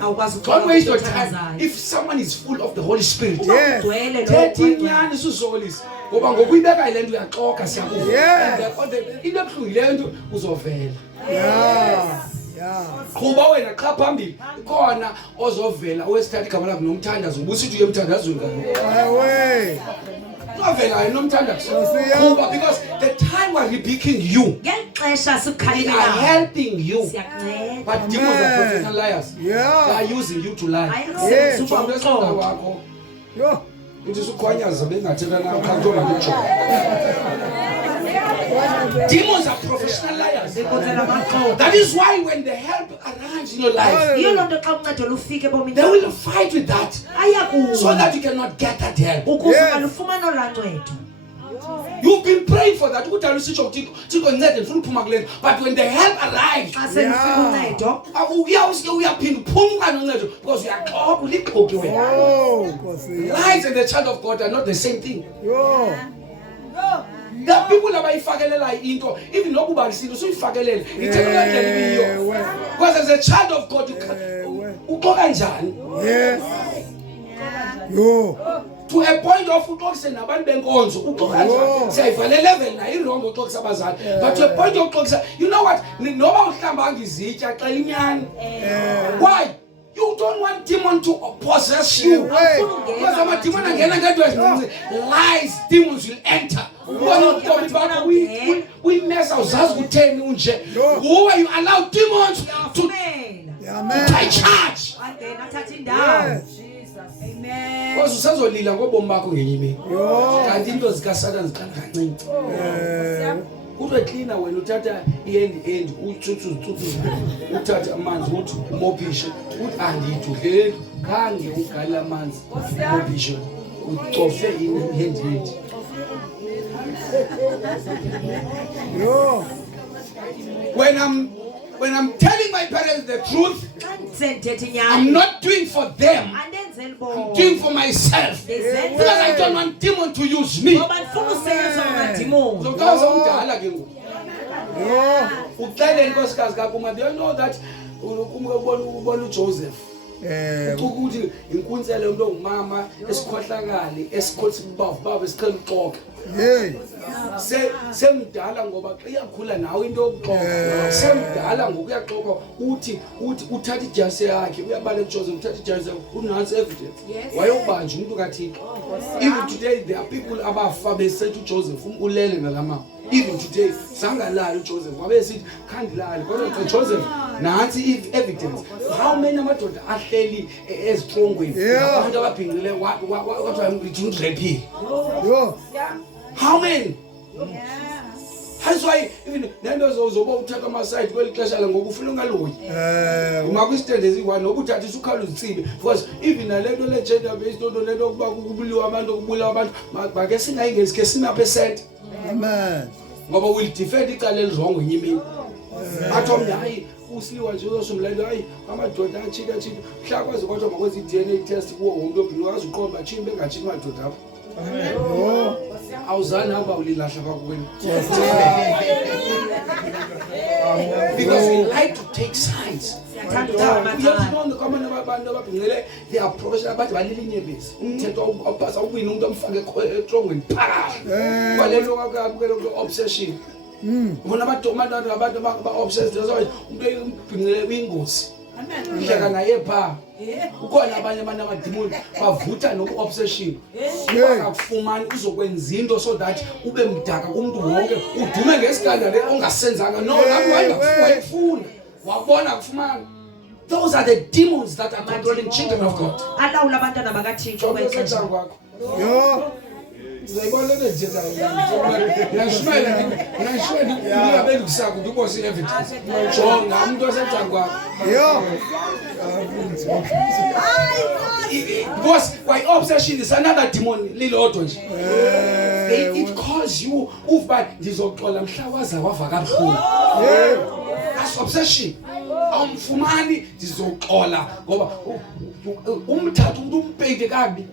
Awukwazi don't waste your time. If someone is full of the Holy Spirit, Yes. thethi nyani susolisa. Ngoba ngokuyibeka ile nto uyaxoka siyakuva. Yes. Into ebuhlungileyo nto uzovela. Yeah. Yeah. Kuba wena cha phambili khona ozovela owesithathu igama lakhe nomthandazo ubusithi uye emthandazweni kakhulu. Away. Uzovela yena nomthandazo. Kuba because the time we're rebuking you, ngexesha we sikukhalela are helping you. siyakunceda. But demons are professional liars. Yeah. They are using you to lie. Ayikusebenzisa Ujonge esitha ubuxoki. wakho Yo. uthi sukhwanyaza bengathela nawe khantola ngijonge. Demons are professional liars. Zinkundla zamaqokezo. That is why when the help arrives in your life, Yiyo lonto xa uncedo lufike bomini. they will fight with that so Ayakuwa that you cannot get that help. ukuze Yes. ungalufumana olaa ncedo. You've been praying for that. Ukudala usitsho uThixo, Thixo ncede ndifuna uphuma kule nto. But when the help arrives, Xa selufika uncedo uyaphinda uphumukane uncedo because uyaxoka ulixoki wena. Oh, Kosi. Lies and the child of God are not the same thing. Yo. There are people abayifakelela into even nokuba lisinto suyifakelela ithetha ngendlela ibiyo. Because as a child of God uxoka njani? Yes. Yo. To a point of uxokise nabantu benkonzo uxoka njani? Siyayivalela level na irongo uxokisa abazali. But to a point of uxokisa, you know what? Noba uhlamba ngizitya xa inyani. Why? You don't want demon to possess you. Because ama demon angena ngento ezincinci, lies, demons will enter. We mess uzazi kutheni unje. Who you allow demons to Amen. take charge. Angena athatha indawo. Yes. Amen. Because usazolila ngobomi bakho ngenye imini. Yo. Kanti into zikaSathane ziqala kancinci. Kuthiwe cleaner wena uthatha i-end utsutsu uthatha amanzi uthi umophishe uthi andiyidudleli khange ugalela amanzi umophishe ucofe i-hand. Yo. When I'm telling my parents the truth, Xa ndithetha I'm inyani not doing for them, andenzeli I'm bona. doing for myself. Because I don't want demon to use me. Ngoba ndifuna usebenza ngamadimoni. Uzoqala umdala ke ngoku. Yo. Uxele inkosikazi kakuma, do you know that ubona uJoseph ukuthi inkunzele umuntu ongumama esikhohlakali esikhothi baba esiqela uxoka. Hey. Semdala ngoba iyakhula nawe into yokuxoka. Semdala ngokuyaxoka uthi uthatha ijasi yakhe uyabala eJoseph uthatha ijasi yakhe unansi evidence. Wayobanja umuntu kaThixo. Even today there are people abafa besethu uJoseph ulele ngalama. Even today sangalala uJoseph wabe sithi khandilala kodwa Joseph nansi evidence. How many amadoda ahleli ezitrongweni abantu ababhinqile wathi ngithi undrapile. Yo. How many? That's why even nento zozoba uthatha amaside kweli xesha la ngokufuna ungaloyi. Uma kwistand eziyi1 nokuthatha isukhala uzitsibe because even nalento le gender based into lento kuba kubuliwa abantu kubulawa abantu make singayingezi ke sina% Amen. ngoba will defend icala elizongo enyimini. Athi omnye hayi usiliwa nje uzosumlelo hayi amadoda achika mhla kwazi kodwa makwenza iDNA test kuwo wonke obhinqa azuqomba chini bengachini madoda apho. Yo. Awuzani hamba ulilahla kwakuwena. Because we like to take sides. They are professional but balilinyebezi. Umthetho awupasa ubini umuntu amfake etrongweni phakathi. Kwalelo kwakho obsession. Ubona abantu ba-obsessed umuntu ubhinqile uyingozi. Uhleka naye pha. Ukhona abanye abantu amadimoni bavutha no-obsession. Akufumani uzokwenza into so that ube mdaka kumuntu wonke udume ngesikanda le ongasenzanga no wayifuna wabona akufumani. Those are the demons that are controlling children of God. alawula abantwana bakaThixo kwexesha. Yo. Uyayibona le nje ngiyashwela ngiyabela kusaka ukubona evidence. Jonga umuntu osetshanga kwakho. Yo. Because why obsession is another demon lilodwa nje. It calls you uba ndizoxola mhla waza wava kabuhlungu. That's obsession. Awumfumani ndizoxola ngoba umthatha umuntu umpeyide kabi.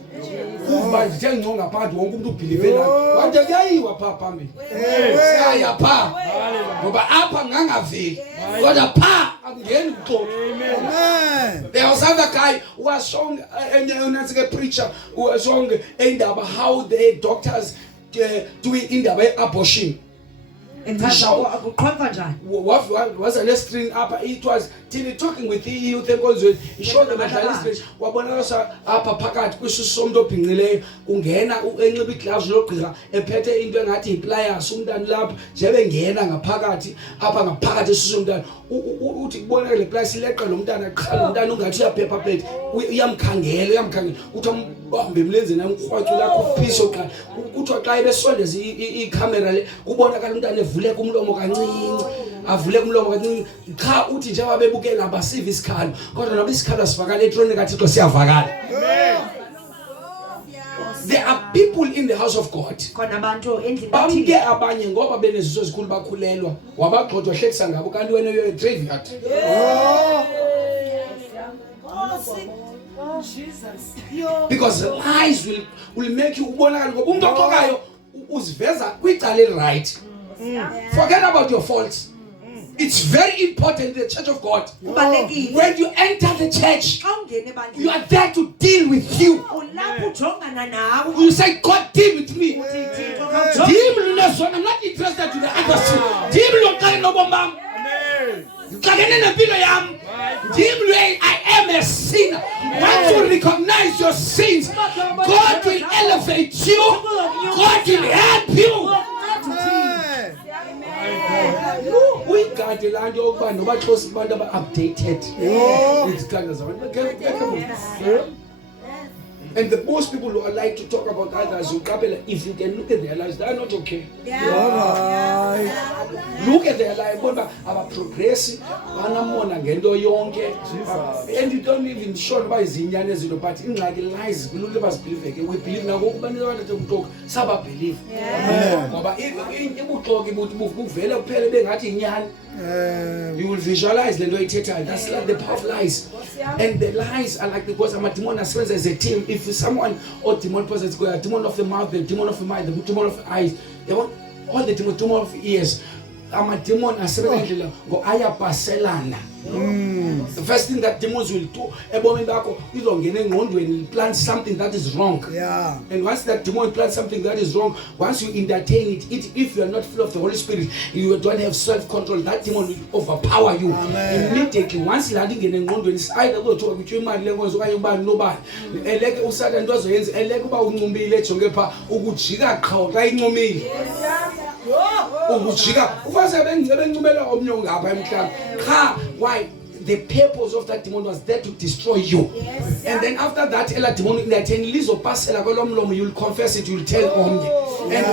Uba nje ngconga phakathi wonke umuntu ubelieve nayo. Wathi kuyayiwa pha phambili. Siyaya pha. Ngoba apha ngangaveli. Kodwa pha akungeni uxoxo. Amen. There was another guy who was showing a preacher who was showing indaba how the doctors doing indaba abortion. Kuqhonqa njani? Was a screen up. It was talking with the youth and he showed them a screen. Wabona apha phakathi kwisisu somuntu obhinqileyo ungena enxiba igloves logqira ephethe into engathi ipliers umntana lapha njebe ngena ngaphakathi apha ngaphakathi esisu somntana uthi kubona le pliers ileqa lo mntana qhala umntana ungathi uyaphepha plate uyamkhangela uthi ambambe emlenzeni amkrwacu lakho phiso qala uthi xa ebesondeza icamera le kubonakala umntana evuleka umlomo kancinci avuleka umlomo kancinci cha uthi njengoba bebukela abasiva isikhalo kodwa noba isikhalo sivakala eTrone kaThixo siyavakala. There are people in the house of God. Khona abantu endlini Bamke kaThixo. abanye ngoba beneziso ezikhulu bakhulelwa wabagxothwa hlekisa ngabo kanti wena uye graveyard. Because lies will make you ubonakala ngoba umuntu oxokayo uziveza kwicala eli-right. Forget about your faults. It's very important in the church of God. Kubalekile. When you enter the church, Xa ungena ebandleni. you are there to deal with you. Ulapho ujongana nawe. You say, God, deal with me. Thixo khawujonge. Deal with this one. I'm not interested to the other side. Deal with your nobo mom. Deal with I am a sinner. Once you recognize your sins, God will elevate you. God will help you. We got the land over and over close updated. And the most people who like to talk about others, if you can look at their lives, they are not okay. Look at their life, but progressing, and you don't even show by Zinyanes, but in like lies, we believe now, talk, Saba believe. But if you talk about you will visualize the dictator. That's like the power of lies. And the lies are like because I'm a demon as well as a team. If someone or demon possesses go a demon of the mouth, the demon of the mind, the demon of the eyes, they want all the demon of the ears. I'm a demon as well as go aya parcelana. The first thing that demons will do, will plant something that is wrong. Yeah. And once that demon plants something that is wrong, once you entertain it, if you are not full of the Holy Spirit, you don't have self-control, that demon will overpower you. Amen. Immediately. Once you are getting it's either go to a between my levels or nobody. Eleke usada ndozo yenzi eleke ba uncumbile jonge pha ukujika qha xa incumile. Ukujika ufase bencumela omnye ngapha emhlaba. Cha, why? The purpose of that demon was there to destroy you. Yes. And then after that, ela demon in that lizo pasela kolomlomo, you will confess it, you will tell only. And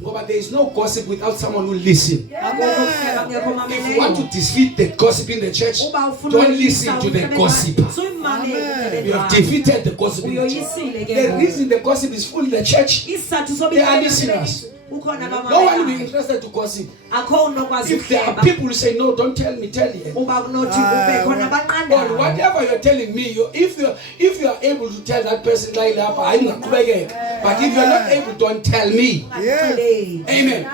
but there is no gossip without someone who listen. If you want to defeat the gossip in the church, don't listen to the gossip. You have defeated the gossip in the church. The reason the gossip is full in the church, they are listeners. No one will be interested to gossip. If there are people who say, no, don't tell me, tell you. Or whatever you're telling me, if you are able to tell that person, I'm not but if you're not able, don't tell me. Yeah. Amen.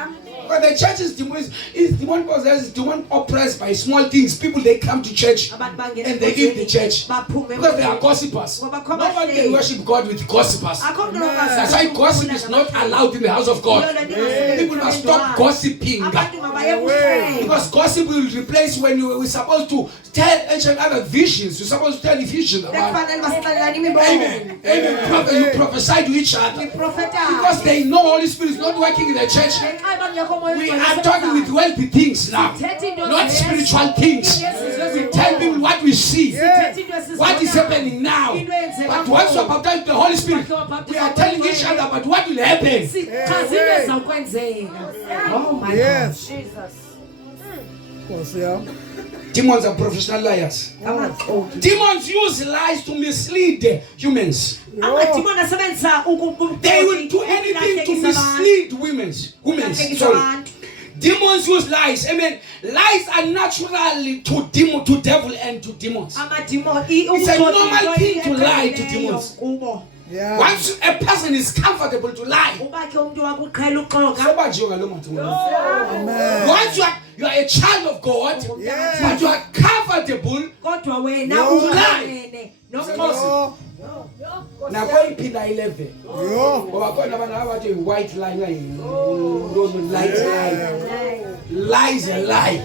But the church is demon possessed, demon oppressed by small things. People, they come to church and they leave the church because they are gossipers. Nobody can worship God with gossipers. That's why gossip is not allowed in the house of God. People must stop gossiping. Because gossip will replace when you were supposed to tell each other visions. You're supposed to tell a vision about. Amen. Amen. You prophesy to each other. Because they know Holy Spirit is not working in the church. We are talking with wealthy things now, not spiritual things. We tell people what we see, what is happening now. But once we're baptized with the Holy Spirit, we are telling each other about what will happen. Oh my God. Jesus. Demons are professional liars. Demons use lies to mislead humans. They will do anything to mislead women. Sorry. Demons use lies. Amen. Lies are natural to devil and to demons. It's a normal thing to lie to demons. Yeah. Once a person is comfortable to lie, once you are a child of God, but you are comfortable to lie. Now go in Peter 11. White lie, lies a lie.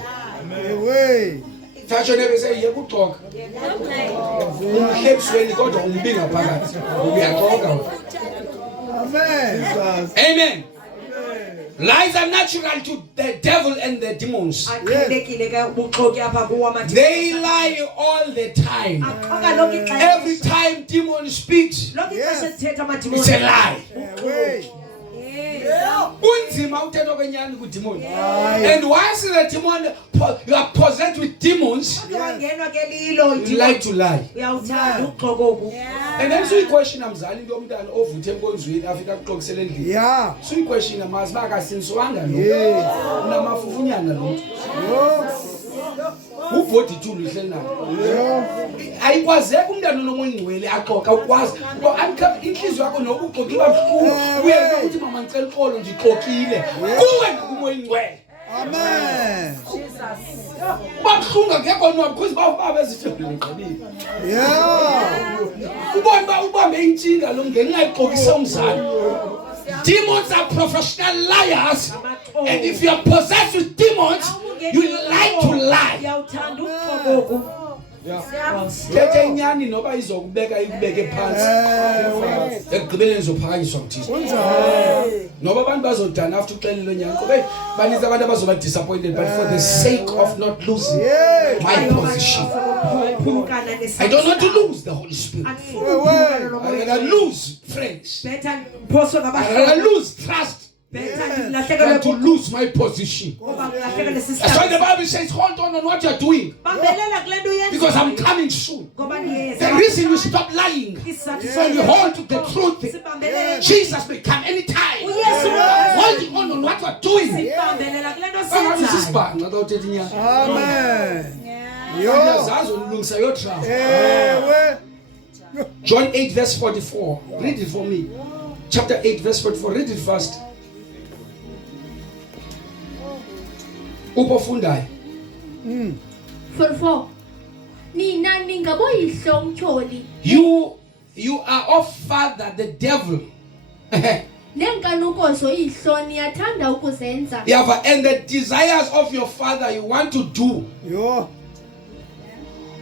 Touch your neighbor and say, you could talk. Amen. Amen. Lies are natural to the devil and the demons. They lie all the time. Every time demon speaks, it's a lie. And once the demon, you are possessed with demons, you like to lie. And then so you question Amzali, Yeah. so you question Amazbaka since Wanga. Who voted to listen now? I was there when no one will acock. I was, but I'm coming in case you are going to give up school. We are going to my uncle call on the coquille. Go and going well. Amen. But soon I get on because Baba is Yeah. Uba main along the night cook some demons are professional liars, and if you are possessed with demons, you like to lie. Disappointed, but for the sake of not losing my position, I don't want to lose the Holy Spirit. I don't want to lose friends. I don't want to lose trust. Than to lose my position. That's why the Bible says, hold on what you're doing, because I'm coming soon. The reason we stop lying is when we hold to the truth. Jesus may come anytime. Holding on what we're doing. Amen. John 8 verse 44. Read it for me. Chapter 8 verse 44. Read it first. Upofundai. 44. Nina ningaboyihlo umtyholi. You are of father the devil. Nenkanukozo ihlo niyathanda ukuzenza. Yeah, and the desires of your father you want to do. Yo.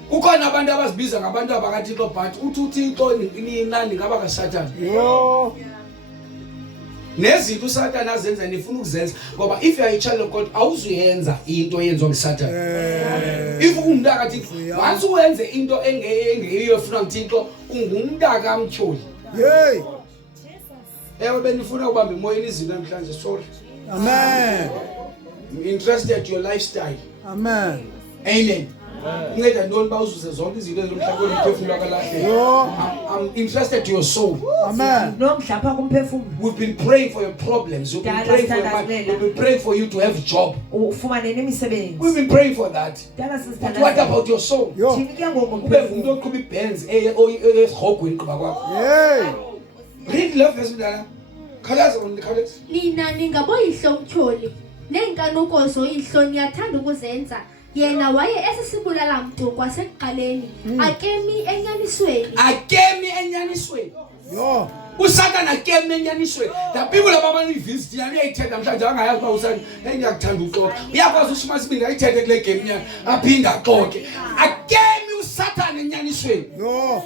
Kukhona abantu abazibiza ngabantu abakaThixo but uthi uThixo nginani ngaba kaSathane. Yo. Nezinto uSathane azenza nifuna ukuzenza ngoba if you are a child of God awuzuyenza into eyenzwa nguSathane. If umntaka kaThixo once uyenze into engeyiyo efuna uThixo ungumntaka kamtyholi. Hey. Ewe benifuna ubamba emoyeni izinto namhlanje sorry. Amen. I'm interested in your lifestyle. Amen. Amen. I'm interested in your soul. Amen. We've been praying for your problems. We've been praying for your mind. We've been praying for you to have a job. We've been praying for that. But what about your soul? Read love verse. Nina ningaboyihlo umtyholi. neenkanuko zoyihloni yathanda ukuzenza. Yena waye esisibulala mntu kwasekuqaleni, akemi enyanisweni. Yo. Usatana akemi enyanisweni. The people ababanivisit uyayithetha mhlanje angayazi uba usana engiyakuthanda uxoxa. Uyakwazi ushima sibili ayithethe kule game nyana aphinda axoxe. Akemi usatana enyanisweni. Yo.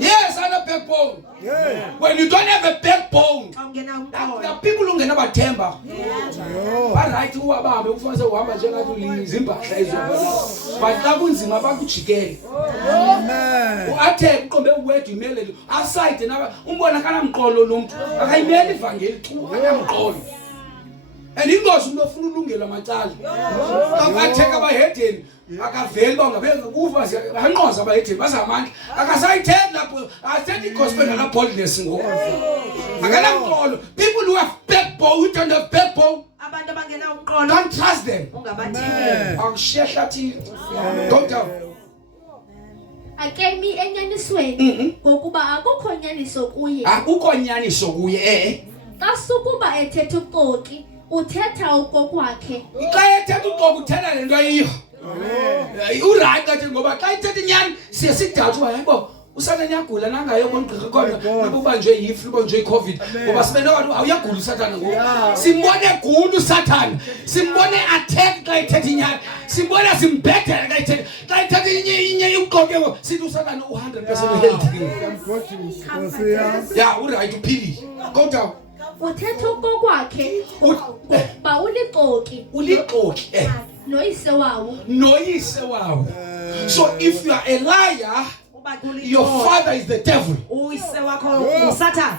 Yes, I have a backbone. Yeah. When you don't have a backbone, Ungena the people who can never temper. Yo. Right, who are ufanele uhamba njengathi izimpahla ezobona. But xa kunzima bakujikele. Amen. Uathe uqombe uwedwa imele aside naba umbona kana mqolo lo muntu akayimeli ivangeli chu akamqolo. And ingozi umuntu ofuna ulungela amacala. Abatheka abahedeni akaveli bangabenza kufa anqoza abahedeni bazamandla akasayithetha lapho asethi gospel ngala boldness ngoku. Akalamqolo. People who have backbone, who don't have backbone, abantu abangena umqolo don't trust them. ungabathembi. Awushehla thi don't tell. Akemi enyanisweni ngokuba akukho nyaniso kuye. Akukho nyaniso kuye Xa sukuba ethetha uxoki, uthetha ukokwakhe. Xa ethetha uxoki uthela lento ayiyo. Uright kathi ngoba xa ethetha inyani siye sidathe uba yabo usana nyagula nangayo kongqirha khona nabubanjwe yiflu banjwe iCovid ngoba sibene wathi awuyagula usathana ngoku simbone gulu usathana simbone attack xa ethetha inyani simbona simbhedela xa ethetha inye uxoke sithi usathana 100% healthy. Yeah, uright uphilile. Go down. Uthetha ukokwakhe ngokuba ulixoki noyise wawo. So if you are a liar, your father is the devil. Uyise wakho uSathana.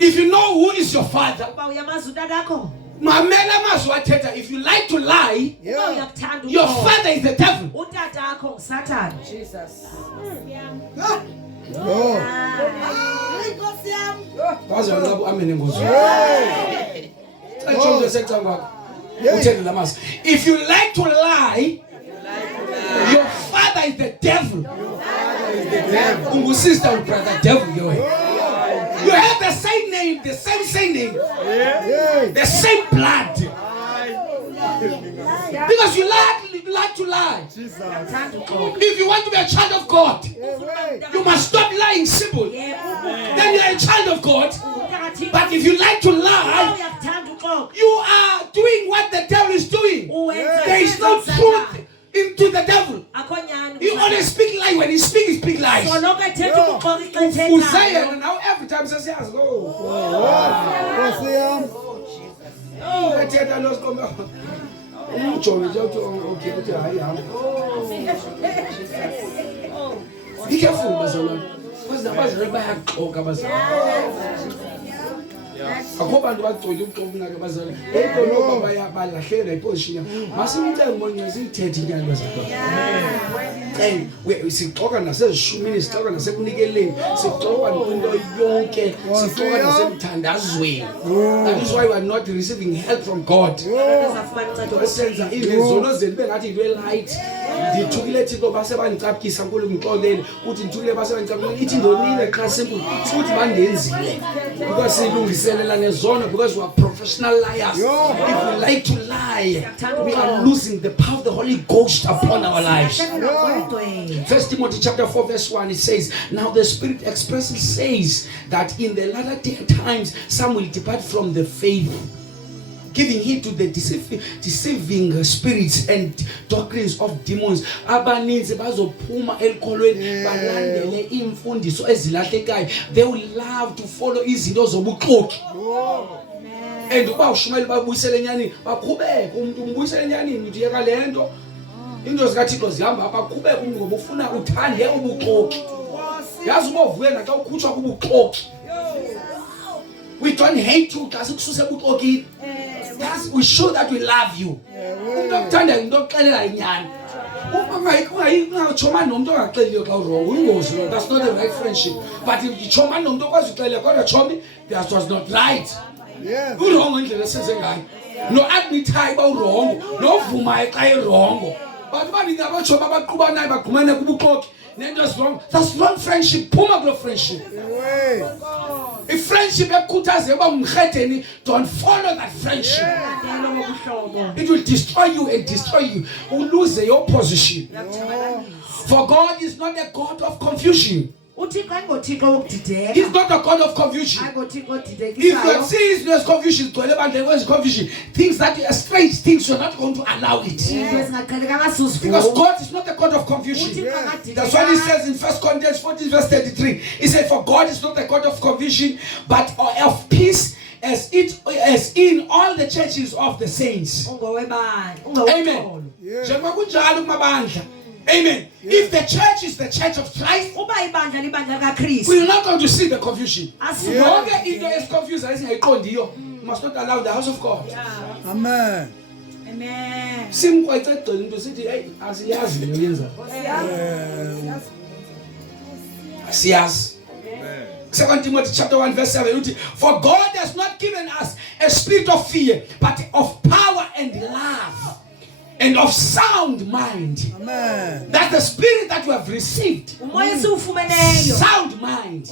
If you know who is your father, Uba uyamazi udadakho. mamela mazwi athetha. If you like to lie, Uba uyakuthanda your uqobo. father is the devil. Utatakho uSathana. Yo. Bazwana labo amen ngozi. Ayijonge sector kwakho. Uthele lamazwi. If you like to lie, your father is the devil. Ungu sister or brother devil yo. You have the same name, the same name, the same blood. Because you like to lie. If you want to be a child of God, you must stop lying simple. Then you are a child of God. But if you like to lie, you are doing what the devil is doing. There is no truth into the devil. He only speak lies. When he speak lies. Uzziah now every time says yes, go. Ethetha losikhomba. Ujonge nje uthi okay hayi hamba. Be careful bazalwane. Because abazali bayaxoka abazali. Akho bantu bagcwele uxoka nake bazali. Into noba bayabalahleka iposition. Masimthe ngibonye sithethe inyani bazali. We sixoka nasezishumini sixoka nasekunikeleni sixoka into yonke sixoka nasemthandazweni. That is why we are not receiving help from God. Senza izono zenu bengathi into light. Ndithukile Thixo base bandicapkisa nkulu ngixolele uthi ndithukile base bandicapkisa ithi ndonile xa simple futhi bandenzile because silungiselela nezono because we are professional liars. If we like to lie, we are losing the power of the Holy Ghost upon our lives. 1 Timothy chapter 4 verse 1 it says, now the Spirit expressly says that in the latter times some will depart from the faith, giving heed to the deceiving spirits and doctrines of demons. Abaninzi bazophuma elikholweni balandele imfundiso ezilahlekayo. They will love to follow izinto zobuxoki. And uba ushumela babuyisele enyani baqhubeke umuntu umbuyisele enyanini uthi yeka lento into zikaThixo zihamba baqhubeke umuntu ngoba ufuna uthande ubuxoki. Yazi ubovuke naxa ukhutshwa kubuxoki. We don't hate you xa sikususe ebuxokini. We show that we love you. Umuntu okuthanda into okuxelela inyani. Ungachoma nomuntu ongaxeliyo xa urongo uyingozi lo. That's not the right friendship. But if you choma nomuntu okwazi uxelela kodwa chomi, that was not right. Urongo indlela esenze ngayo. No admithayo ba urongo, no vumayo xa irongo. Bantu baningi abachoma abaqhubanayo bagqumane kubuxoki. nento is wrong. That's wrong friendship. Phuma kulo friendship. Away. If friendship ekukhuthaze uba umhedeni, don't follow that friendship. It will destroy you and destroy you. You lose your position. For God is not a God of confusion. He's not a God of confusion. If you see there's confusion, there's confusion, things that are strange things, you're not going to allow it. Because God is not a God of confusion. That's what he says in 1 Corinthians 14 verse 33. He said, for God is not a God of confusion, but of peace, as in all the churches of the saints. Amen. Amen. If the church is the church of Christ, we're not going to see the confusion. No, is confused. You must not allow the house of God. Amen. Amen. Sim quite to city, as he has. Yes. 2 Timothy chapter 1 verse 7. For God has not given us a spirit of fear, but of power and love. And of sound mind. Amen. That's the spirit that you have received. Sound mind.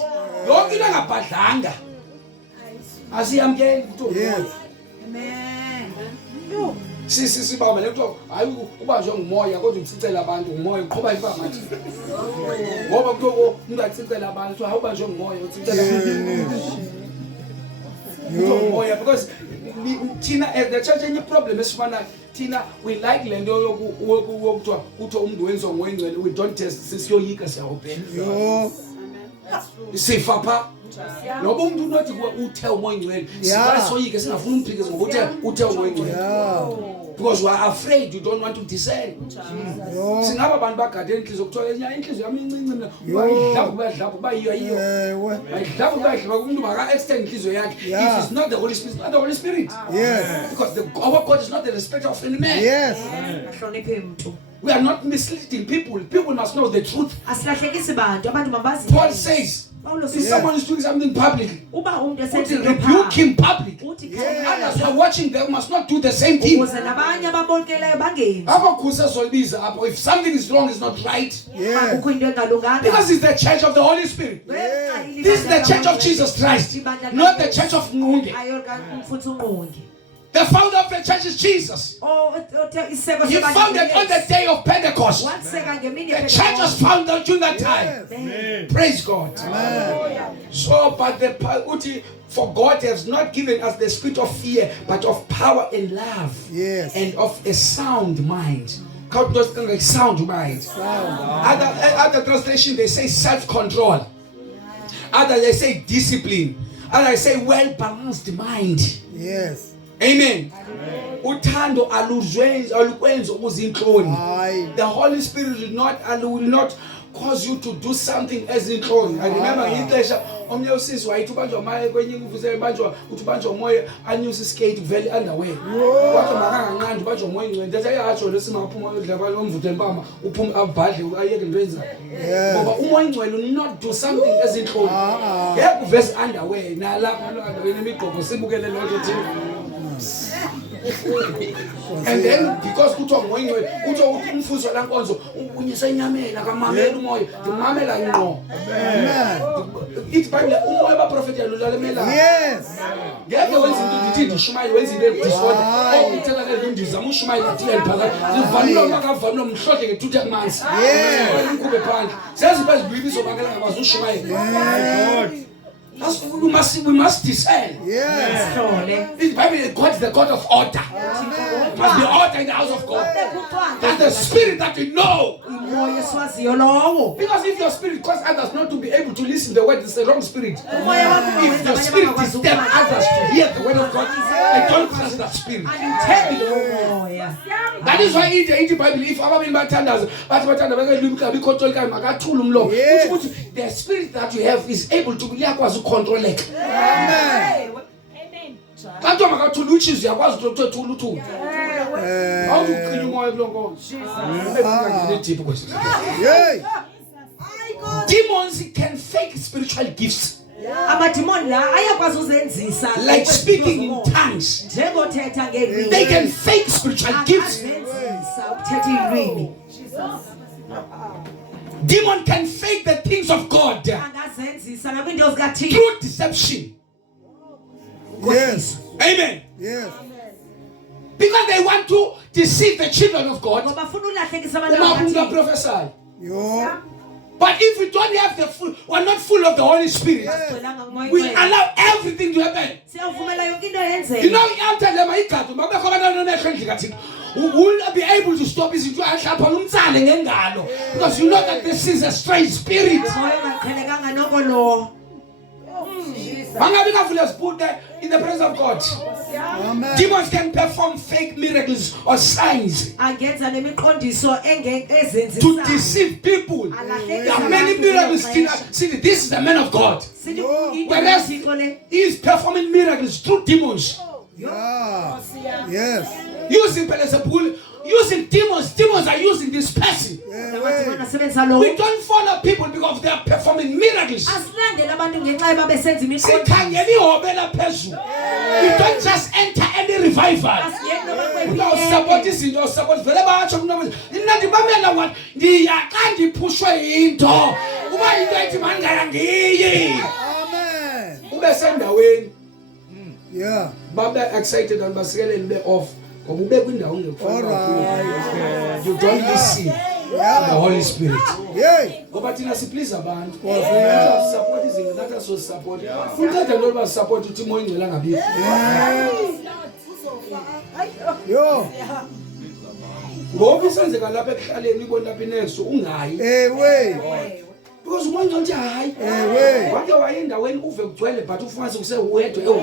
Yes. Amen. Si baba lekuthiwa hayi ubanjwe ngumoya kodwa ucicela abantu umoya uqhoba ifa manje. Ngoba kuthiwa ungacicela abantu kuthiwa awubanjwe ngumoya ucicela umoya because Tina as the church any problem esifana Tina we like le nto yokuthiwa kuthiwa umuntu wenziwa ngoyingcwele we don't test sisiyoyika siyawuphela. Yo. Sifa pha noba umuntu unothi uthe umoyingcwele siyasoyika singafuna umphikisa ngokuthi uthe umoyingcwele. Because we are afraid, you don't want to discern. Singaba abantu bagade inhliziyo kuthiwa enye inhliziyo yami incinci mina bayidlapha bayiyo bayidlapha umuntu maka extend inhliziyo yakhe. If it's not the Holy Spirit, it's not the Holy Spirit. Yes. Because our God is not the respecter of any man. Yes. We are not misleading people. People must know the truth. Paul says, if someone is doing something publicly, rebuke him publicly. Others who are watching them must not do the same thing. If something is wrong, it's not right. Yeah. Because it's the church of the Holy Spirit. Yeah. This is the church of Jesus Christ, not the church of Ngunge. The founder of the church is Jesus. He founded on the day of Pentecost. The church was founded during that time. Yes. Praise God. Amen. So, but for God has not given us the spirit of fear, but of power and love. Yes. And of a sound mind. Sound mind. Other translation they say self-control. Others they say discipline. Others say well-balanced mind. Yes. Amen. Uthando alukwenza ukuzinhloni. The Holy Spirit will not cause you to do something as inhloni. I remember ngixesha omnye usisi wayithi ubanjwa umoya kwenye uvusele banjwa uthi banjwa umoya anyuse skate vele underwear. Wathi makanganqandi banjwa umoya ingcwele. Ndatha yatsho lesingaphuma odlaba lomvuthe empama uphuma abhadle ayeke into yenza. Ngoba umoya ingcwele will not do something as inhloni. Yeke uvese underwear nala underwear nemigqoko sibukele lonto thina. And then because kuthiwa ngoyingcwele kuthiwa umfuzo lankonzo unyisenyamela kamamela umoya ngimamela ngqo. Amen. Ithi Bible umoya baprofeti yalulalemela. Yes. Ngeke wenza into ndithi ndishumayela wenza into edisorder ongithela le ndizama ushumayela thile phakathi zivanilo makavanilo mhlohle ngethuthi yamanzi. Yes. Inkube phandle seziba zibizo bakela ngabazi ushumayela. We must discern. Yes. This Bible, God is the God of order. Must be order in the house of God. That's the spirit that we know. Because if your spirit causes others not to be able to listen to the word, it's the wrong spirit. If the spirit disturbs others to hear the word of God, I don't trust that spirit. That is why in the Bible, if the spirit that you have is able to control it. Amen. Kanti makathula uchizi yakwazi ukuthula uthula. Awukuqina umoya kulonkonzo. Yay. Demons can fake spiritual gifts. Like speaking in tongues. They can fake spiritual gifts. Demon can fake the things of God angazenzisa nakwiinto zikaThixo through deception. Yes. Amen. Yes. Because they want to deceive the children of God. ngoba bafuna ulahlekisa Uma abantwana umuntu bakaThixo. aprophesy. Yo. But if we don't have the full, we're not full of the Holy Spirit, Gcwelanga ngumoya we oyingcwele. allow everything to happen. Siyavumela yonke into You know, yenzeke after them, will be able to stop his because you know that this is a strange spirit. moya ongaqhelekanga noko lo Let's put that in the presence of God. Amen. Demons can perform fake miracles or signs angenza nemiqondiso to ezenzisayo deceive people. There are many miracles. See, this is the man of God. Whereas he is performing miracles through demons. Yeah. Yes. Using Beelzebul, using demons. Demons are using this person. We don't follow people because they are performing miracles. asilandele abantu ngenxa yoba besenza imiqondiso Sikhangela ihobela phezulu. We don't just enter any revival. asiyeni noba Because support izinto support vele bayatsho kunomuntu nina ndibamela what ndiyaqa ndiphushwe into uba into ethi mandaya ngiyi Amen. ube sendaweni Yeah. babe excited and basikelele be off ngoba ube kwindawo ungekufana Alright. you don't listen to the Holy Spirit Yay. ngoba thina siplease abantu Yeah. support izinto nathi so support unceda lo ba support uthi moya ingcela ngabikho Yo. ngoba isenzeka lapha ekuhlaleni ibona lapha next ungayi Ewe. because umoya ingcela uthi hayi Ewe. wake waye endaweni uve kugcwele but ufumanise usewedwa ewedwa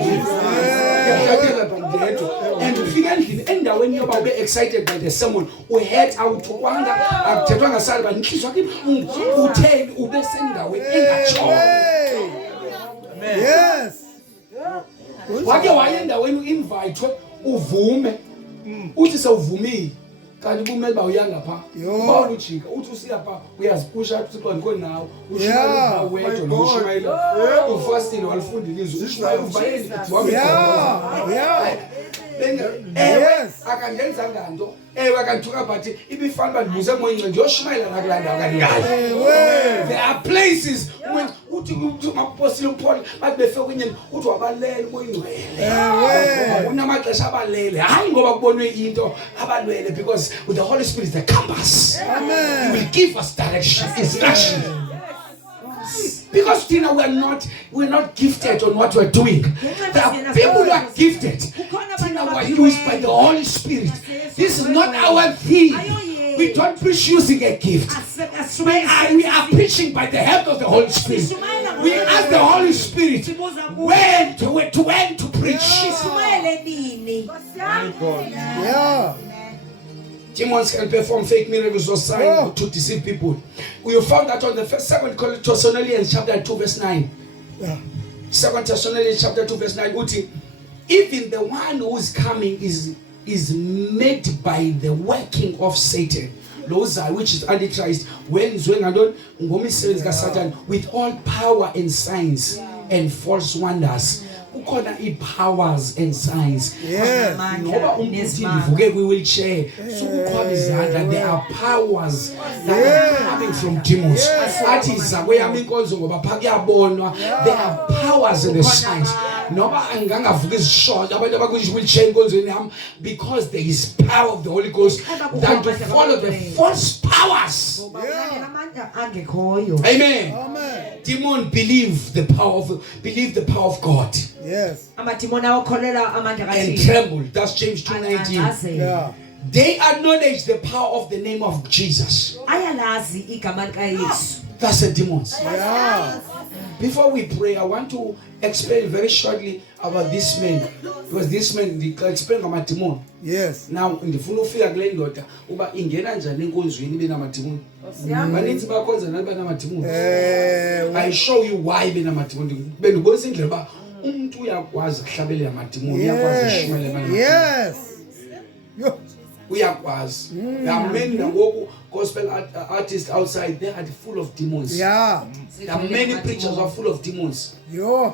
and ufika endlini endaweni yoba ube excited by the sermon uhead awuthukwanga akuthethwa ngasali but inhliziyo yakho utheni ube sendaweni engatsho Hey. Yes. wake waye endaweni uinvitwe uvume uthi sewuvumile kanti kumele ba uyanga pha Yo. ba ujika uthi usiya pha uyazipusha uthi konke nawe Yeah. ushayela wedwa noshumayela ufastini walifunda ilizwi ushumayela ubayeni Yeah. Yeah. Yes. akangenzanga nto akanthuka but ibifana uba ndibuze moyingce ndiyoshumayela nakulanda kangayo Ewe. there are places uthi mapostile uPaul bathi befike kwenyeni uthi wabalele moyingcwele Ewe. unamaxesha abalele hayi ngoba kubonwe into abalwele because with the Holy Spirit is the compass. He Amen. will give us direction, instruction. Because Tina, we're not gifted on what we're doing. There are people who are gifted. Tina, we're used by the Holy Spirit. This is not our thing. We don't preach using a gift. We are preaching by the help of the Holy Spirit. We ask the Holy Spirit when to preach. Yeah. Demons can perform fake miracles or signs to deceive people. We found that on the second Thessalonians chapter 2 verse 9. Yeah. 2 Thessalonians chapter 2 verse 9. Uti, even the one who is coming is made by the working of Satan. Loza, which is Antichrist, with all power and signs and false wonders. Ukhona powers and signs. Yes. Ngoba umuntu ndivuke kwi-wheelchair sukuqhwaba izandla, there are powers that are coming from demons. Athi zakweyami inkonzo ngoba pha kuyabonwa, there are powers and the signs. Noba angangavuka izishonto abantu abakwi-wheelchair inkonzweni yami, because there is power of the Holy Ghost than to follow the false powers. Amen. Amen. Demon believe the power of God Yes. and tremble. That's James 2:19. Yeah. They acknowledge the power of the name of Jesus. That's the demons. Yeah. Before we pray, I want to explain very shortly about this man, because this man explain about demon. Yes. Now ndifuna ufika kule ndoda uba ingena njani enkonzweni benamadimoni. Baninzi bakhonza nani benamadimoni. I show you why benamadimoni. Bendibonisa indlela uba umuntu uyakwazi ukuhlabelela amadimoni, uyakwazi ukushumayela amadimoni. Yes. Yo. Uyakwazi. There are many ngoku gospel artists outside, they are full of demons. Yeah. There are many preachers who are full of demons. Yo.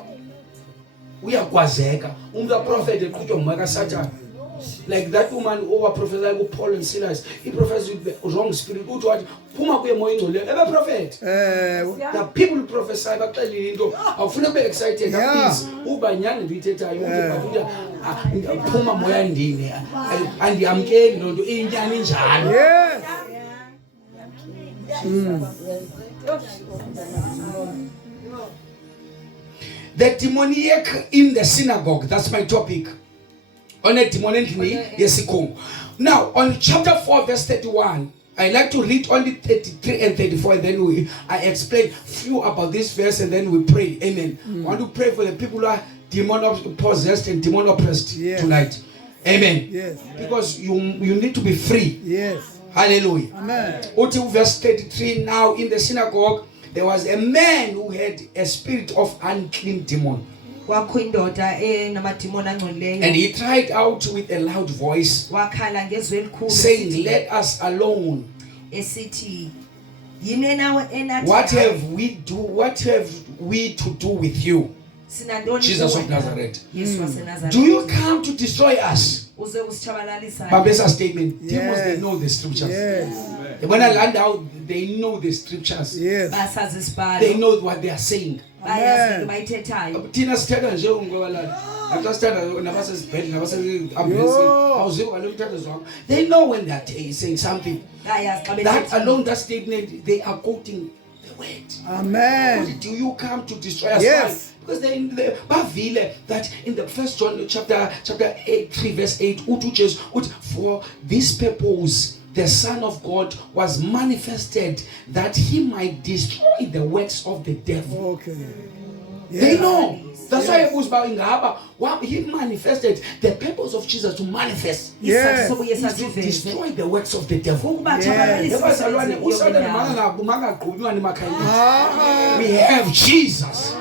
Uyakwazeka umuntu aprofete eqhutywa ngumoya kaSathane Like that woman who prophesied with Paul and Silas. He prophesied with the wrong spirit. Who told Puma kuye moya ingcole. Ever prophet. The people who prophesy baxelile into awufuna be excited please. Uba nyani ndithethayo ukuthi phuma moya ndini. Andiyamkeli lonto inyani njalo. Yes. The demoniac in the synagogue. That's my topic. On a demoniac yesikhungu. Now, on chapter 4, verse 31, I like to read only 33 and 34, and then I explain few about this verse, and then we pray. Amen. I want to pray for the people who are demon possessed and demon oppressed tonight. Amen. Yes. Because you need to be free. Yes. Hallelujah. Amen. Until verse 33, now in the synagogue, there was a man who had a spirit of unclean demon. And he cried out with a loud voice, saying, "Let us alone. What have we to do with you, Jesus of Nazareth? Do you come to destroy us?" Bambesa statement. Yes. Demons, they know the scriptures. Yes. When I land out, they know the scriptures. Yes. They know what they are saying. Amen. Tina sithatha nje ungqobalala. After sithatha nabasesibhedlela nabasesiambulance awuzibo kaloku uthatha zonke. They know when they are saying something. That alone, that statement, they are quoting the word. Amen. Do you come to destroy us? Yes. Because they bavile that in the 1 John chapter 8 3 verse 8 for this purpose the Son of God was manifested that he might destroy the works of the devil. Okay. They know. That's why it was about in Gahaba. He manifested the purpose of Jesus to manifest. Yes. Is to destroy the works of the devil. Yes. We have Jesus.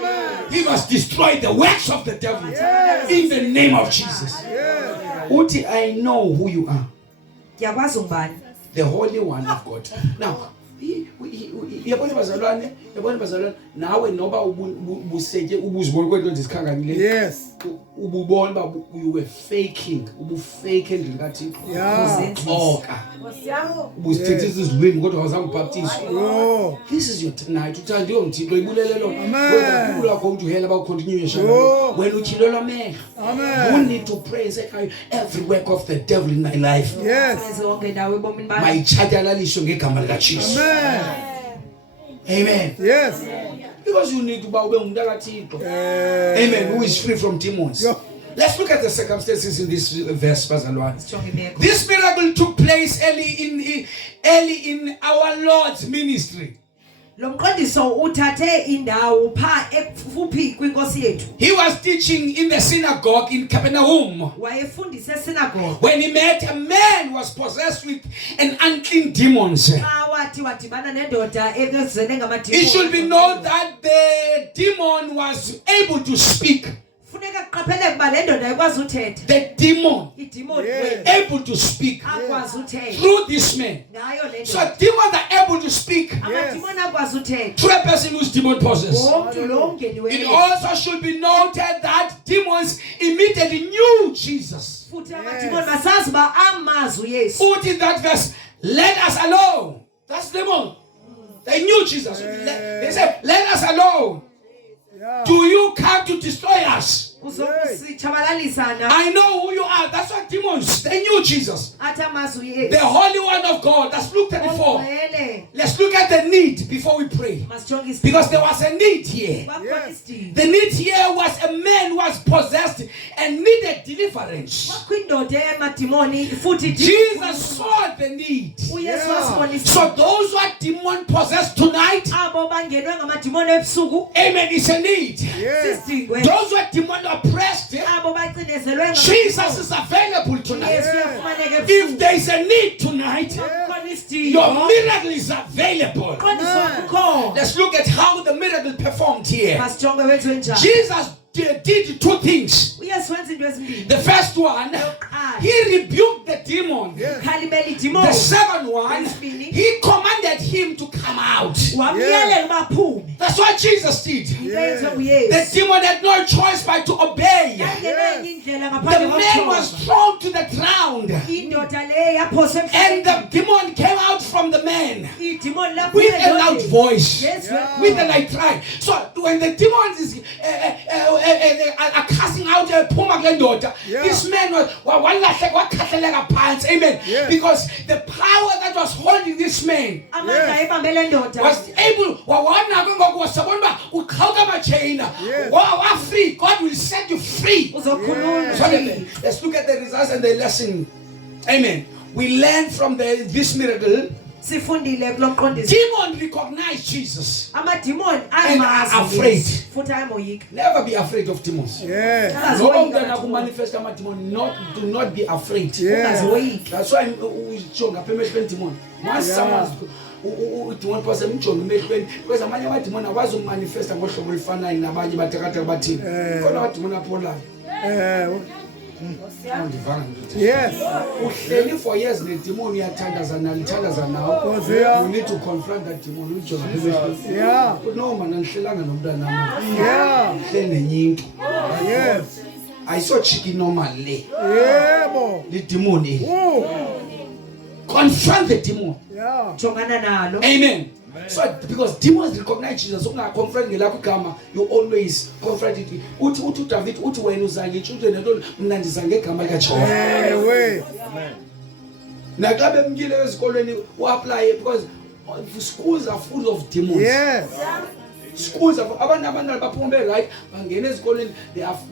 He must destroy the works of the devil. Yes. In the name of Jesus. Yes. Uti, I know who you are. The Holy One of God. Now, yabona bazalwane nawe noba ubuseke ubuzibona kwento ezikhanganyile. Yes. Ububona ba you were faking endlini kaThixo. Yeah. Ubusithethisa izilwimi kodwa awuzangibhaptisa. Oh. This is your tonight. Uthandiwe uMthixo ibulelelo. Amen. Whether people are going to hell about continue shall. When uthilelwa amehlo. Amen. You need to pray and say every work of the devil in my life. Yes. Mayichatyalaliswe ngegama lika Jesus. Amen. Amen. Yes. Because you need to bow down to God. Amen. Who is free from demons. Yeah. Let's look at the circumstances in this verse, Bazalwane. This miracle took place early in our Lord's ministry. He was teaching in the synagogue in Capernaum when he met a man who was possessed with an unclean demon. It should be known that the demon was able to speak. The demon were able to speak through this man. So demons are able to speak through a person who's demon possessed. It also should be noted that demons immediately knew Jesus. Who did that verse? Let us alone. That's demon. They knew Jesus. They said, let us alone. Yeah. Do you come to destroy us? Yes. I know who you are. That's what demons. They knew Jesus. The Holy One of God. That's Luke 34. Let's look at the need before we pray. Because there was a need here. Yes. The need here was a man who was possessed and needed deliverance. Jesus saw the need. Yeah. So those who are demon possessed tonight, amen, is a need. Yes. Those who are demon oppressed, Jesus is available tonight. Yes. If there is a need tonight, your miracle is available. Let's look at how the miracle performed here. Jesus did two things. The first one, he rebuked the demon. Yes. The second one, he commanded him to come come out. wamyelela baphume That's what Jesus did. into The uyesu demon had no choice but to obey. yangenenye indlela The ngaphandle man was kokuthoba thrown to the ground, indoda le yaphoswa and emhlabeni the demon came out from the man idimoni lapho with a loud voice. Yes, With a light cry. So when the demons is are casting out phuma kule ndoda, Yeah. this man was wakhathaleka phansi. Amen. Yes. Because the power that was holding this man amandla ebambe le ndoda was able wawanako ngoku wasabona uba uqhawuka amajayina Yes. wa free. God will set you free. uzokhululwa So let's look at the results and the lesson. Amen. We learn from this miracle. sifundile kulo mqondisi Demon recognized Jesus. amadimoni And are afraid. futhi ayemoyika Never be afraid of demons. Yes. Noma umntana kumanifest amademon, do not be afraid. Yes. ungazoyiki That's why ujonga apha emehlweni demon. Once Yeah. someone udemon phose umjonga emehlweni because amanye amademon akwazi ukumanifesta ngohlobo olufanayo nabanye bathakatha bathini. Khona amademon apholayo. Andivanga ngithi. Yes. Uhleli for years nedemon uyathandaza nawo. Nkosi yami. You need to confront that demon ujonga apha emehlweni. Yeah. No man angihlelanga nomntana nami. Yeah. Hle nenyinto. Yes. Ayisochiki normal le. Yebo. Le demon e. Oh. Confront the demon. Yeah. jongana nalo Amen. So because demons recognize Jesus, ungaconfront ngelakho igama, you always confront it. Uthi David uthi wena uzange ntshuthe nento mina ndizange igama likaJehova. Ewe. Naxa bemkile ezikolweni uapply because schools are full of demons. Yes. Schools abantwana baphuma be-right bangena ezikolweni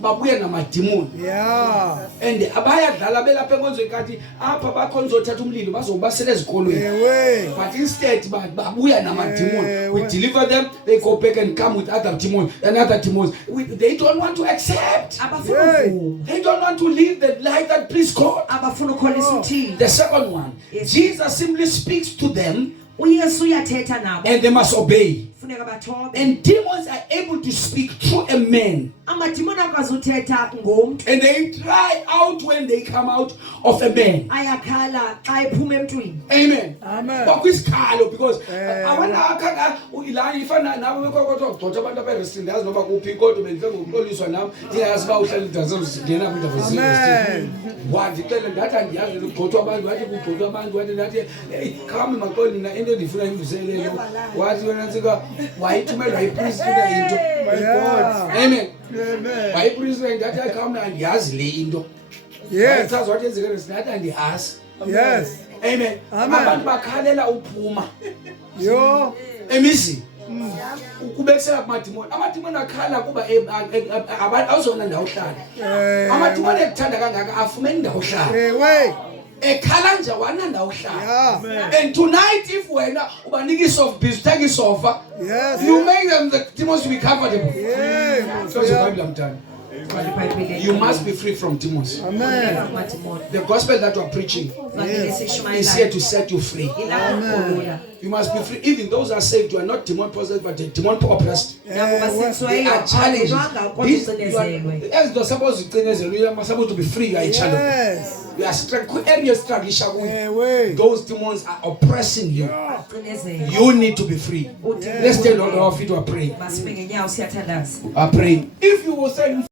babuye namademoni. Yeah. And abayadlala belapha enkonzweni kanti apha bakhona uzothatha umlilo bazobasela ezikolweni. Ewe. But instead babuya namademoni. We Yeah. deliver them, they go back and come with other demons and other demons. They don't want to accept. abafuna Hey. uvuma They don't want to live the life that please God. abafuna ukholisa uthini The second one, Yes. Jesus simply speaks to them uyesu uyathetha nabo and they must obey. funeka bathobe And demons are able to speak through a man. amadimoni akwazi uthetha ngomntu And they cry out when they come out of a man. ayakhala xa ephuma emntwini Amen. Amen. Kwakwisikhalo because Eh. awena akhanga ilani ifana nawe kodwa ugxotha abantu aberestini yazi noba kuphi kodwa bendike ngokuxoliswa nami ndiyazi uba uhlala indazozingena kwindawo Amen. zesirestini wandixele ndathi andiyazi ukugxothwa abantu wathi kugxothwa abantu wathi ndathi hey khame maxoli nina into endifuna imvuselelo wathi wena ntsika wayithumelwa yipriest into. My God. Amen. Amen. Wayipriest ndathi akhame andiyazi le into. Yes. Wayechaza wathi enzeke ndathi andiyazi. Yes. Amen. Amen. Abantu bakhalela uphuma Yo. emizini ukubekisela kumadimoni. Amadimoni akhala kuba abantu awuzona ndawo hlala. Amadimoni ekuthanda kangaka afumene indawo hlala. Ewe. Ekhala nje wana ndawo hlala. Yeah. And tonight if wena ubanika isofa biz uthenga isofa, Yes. you make them the demons to be comfortable. Yeah. So Bible mntana. You must be free from demons. Amen. The gospel that you are preaching is here to set you free. You must be free. Even those who are saved, you are not demon possessed, but demon oppressed. They are challenges. As the supposed you are supposed to be free. You are a child. Yes. You are struggling. Ewe. Those demons are oppressing you. You need to be free. Let's stand on our feet. We are praying. masime ngenyawo siyathandaza We are praying. If you will say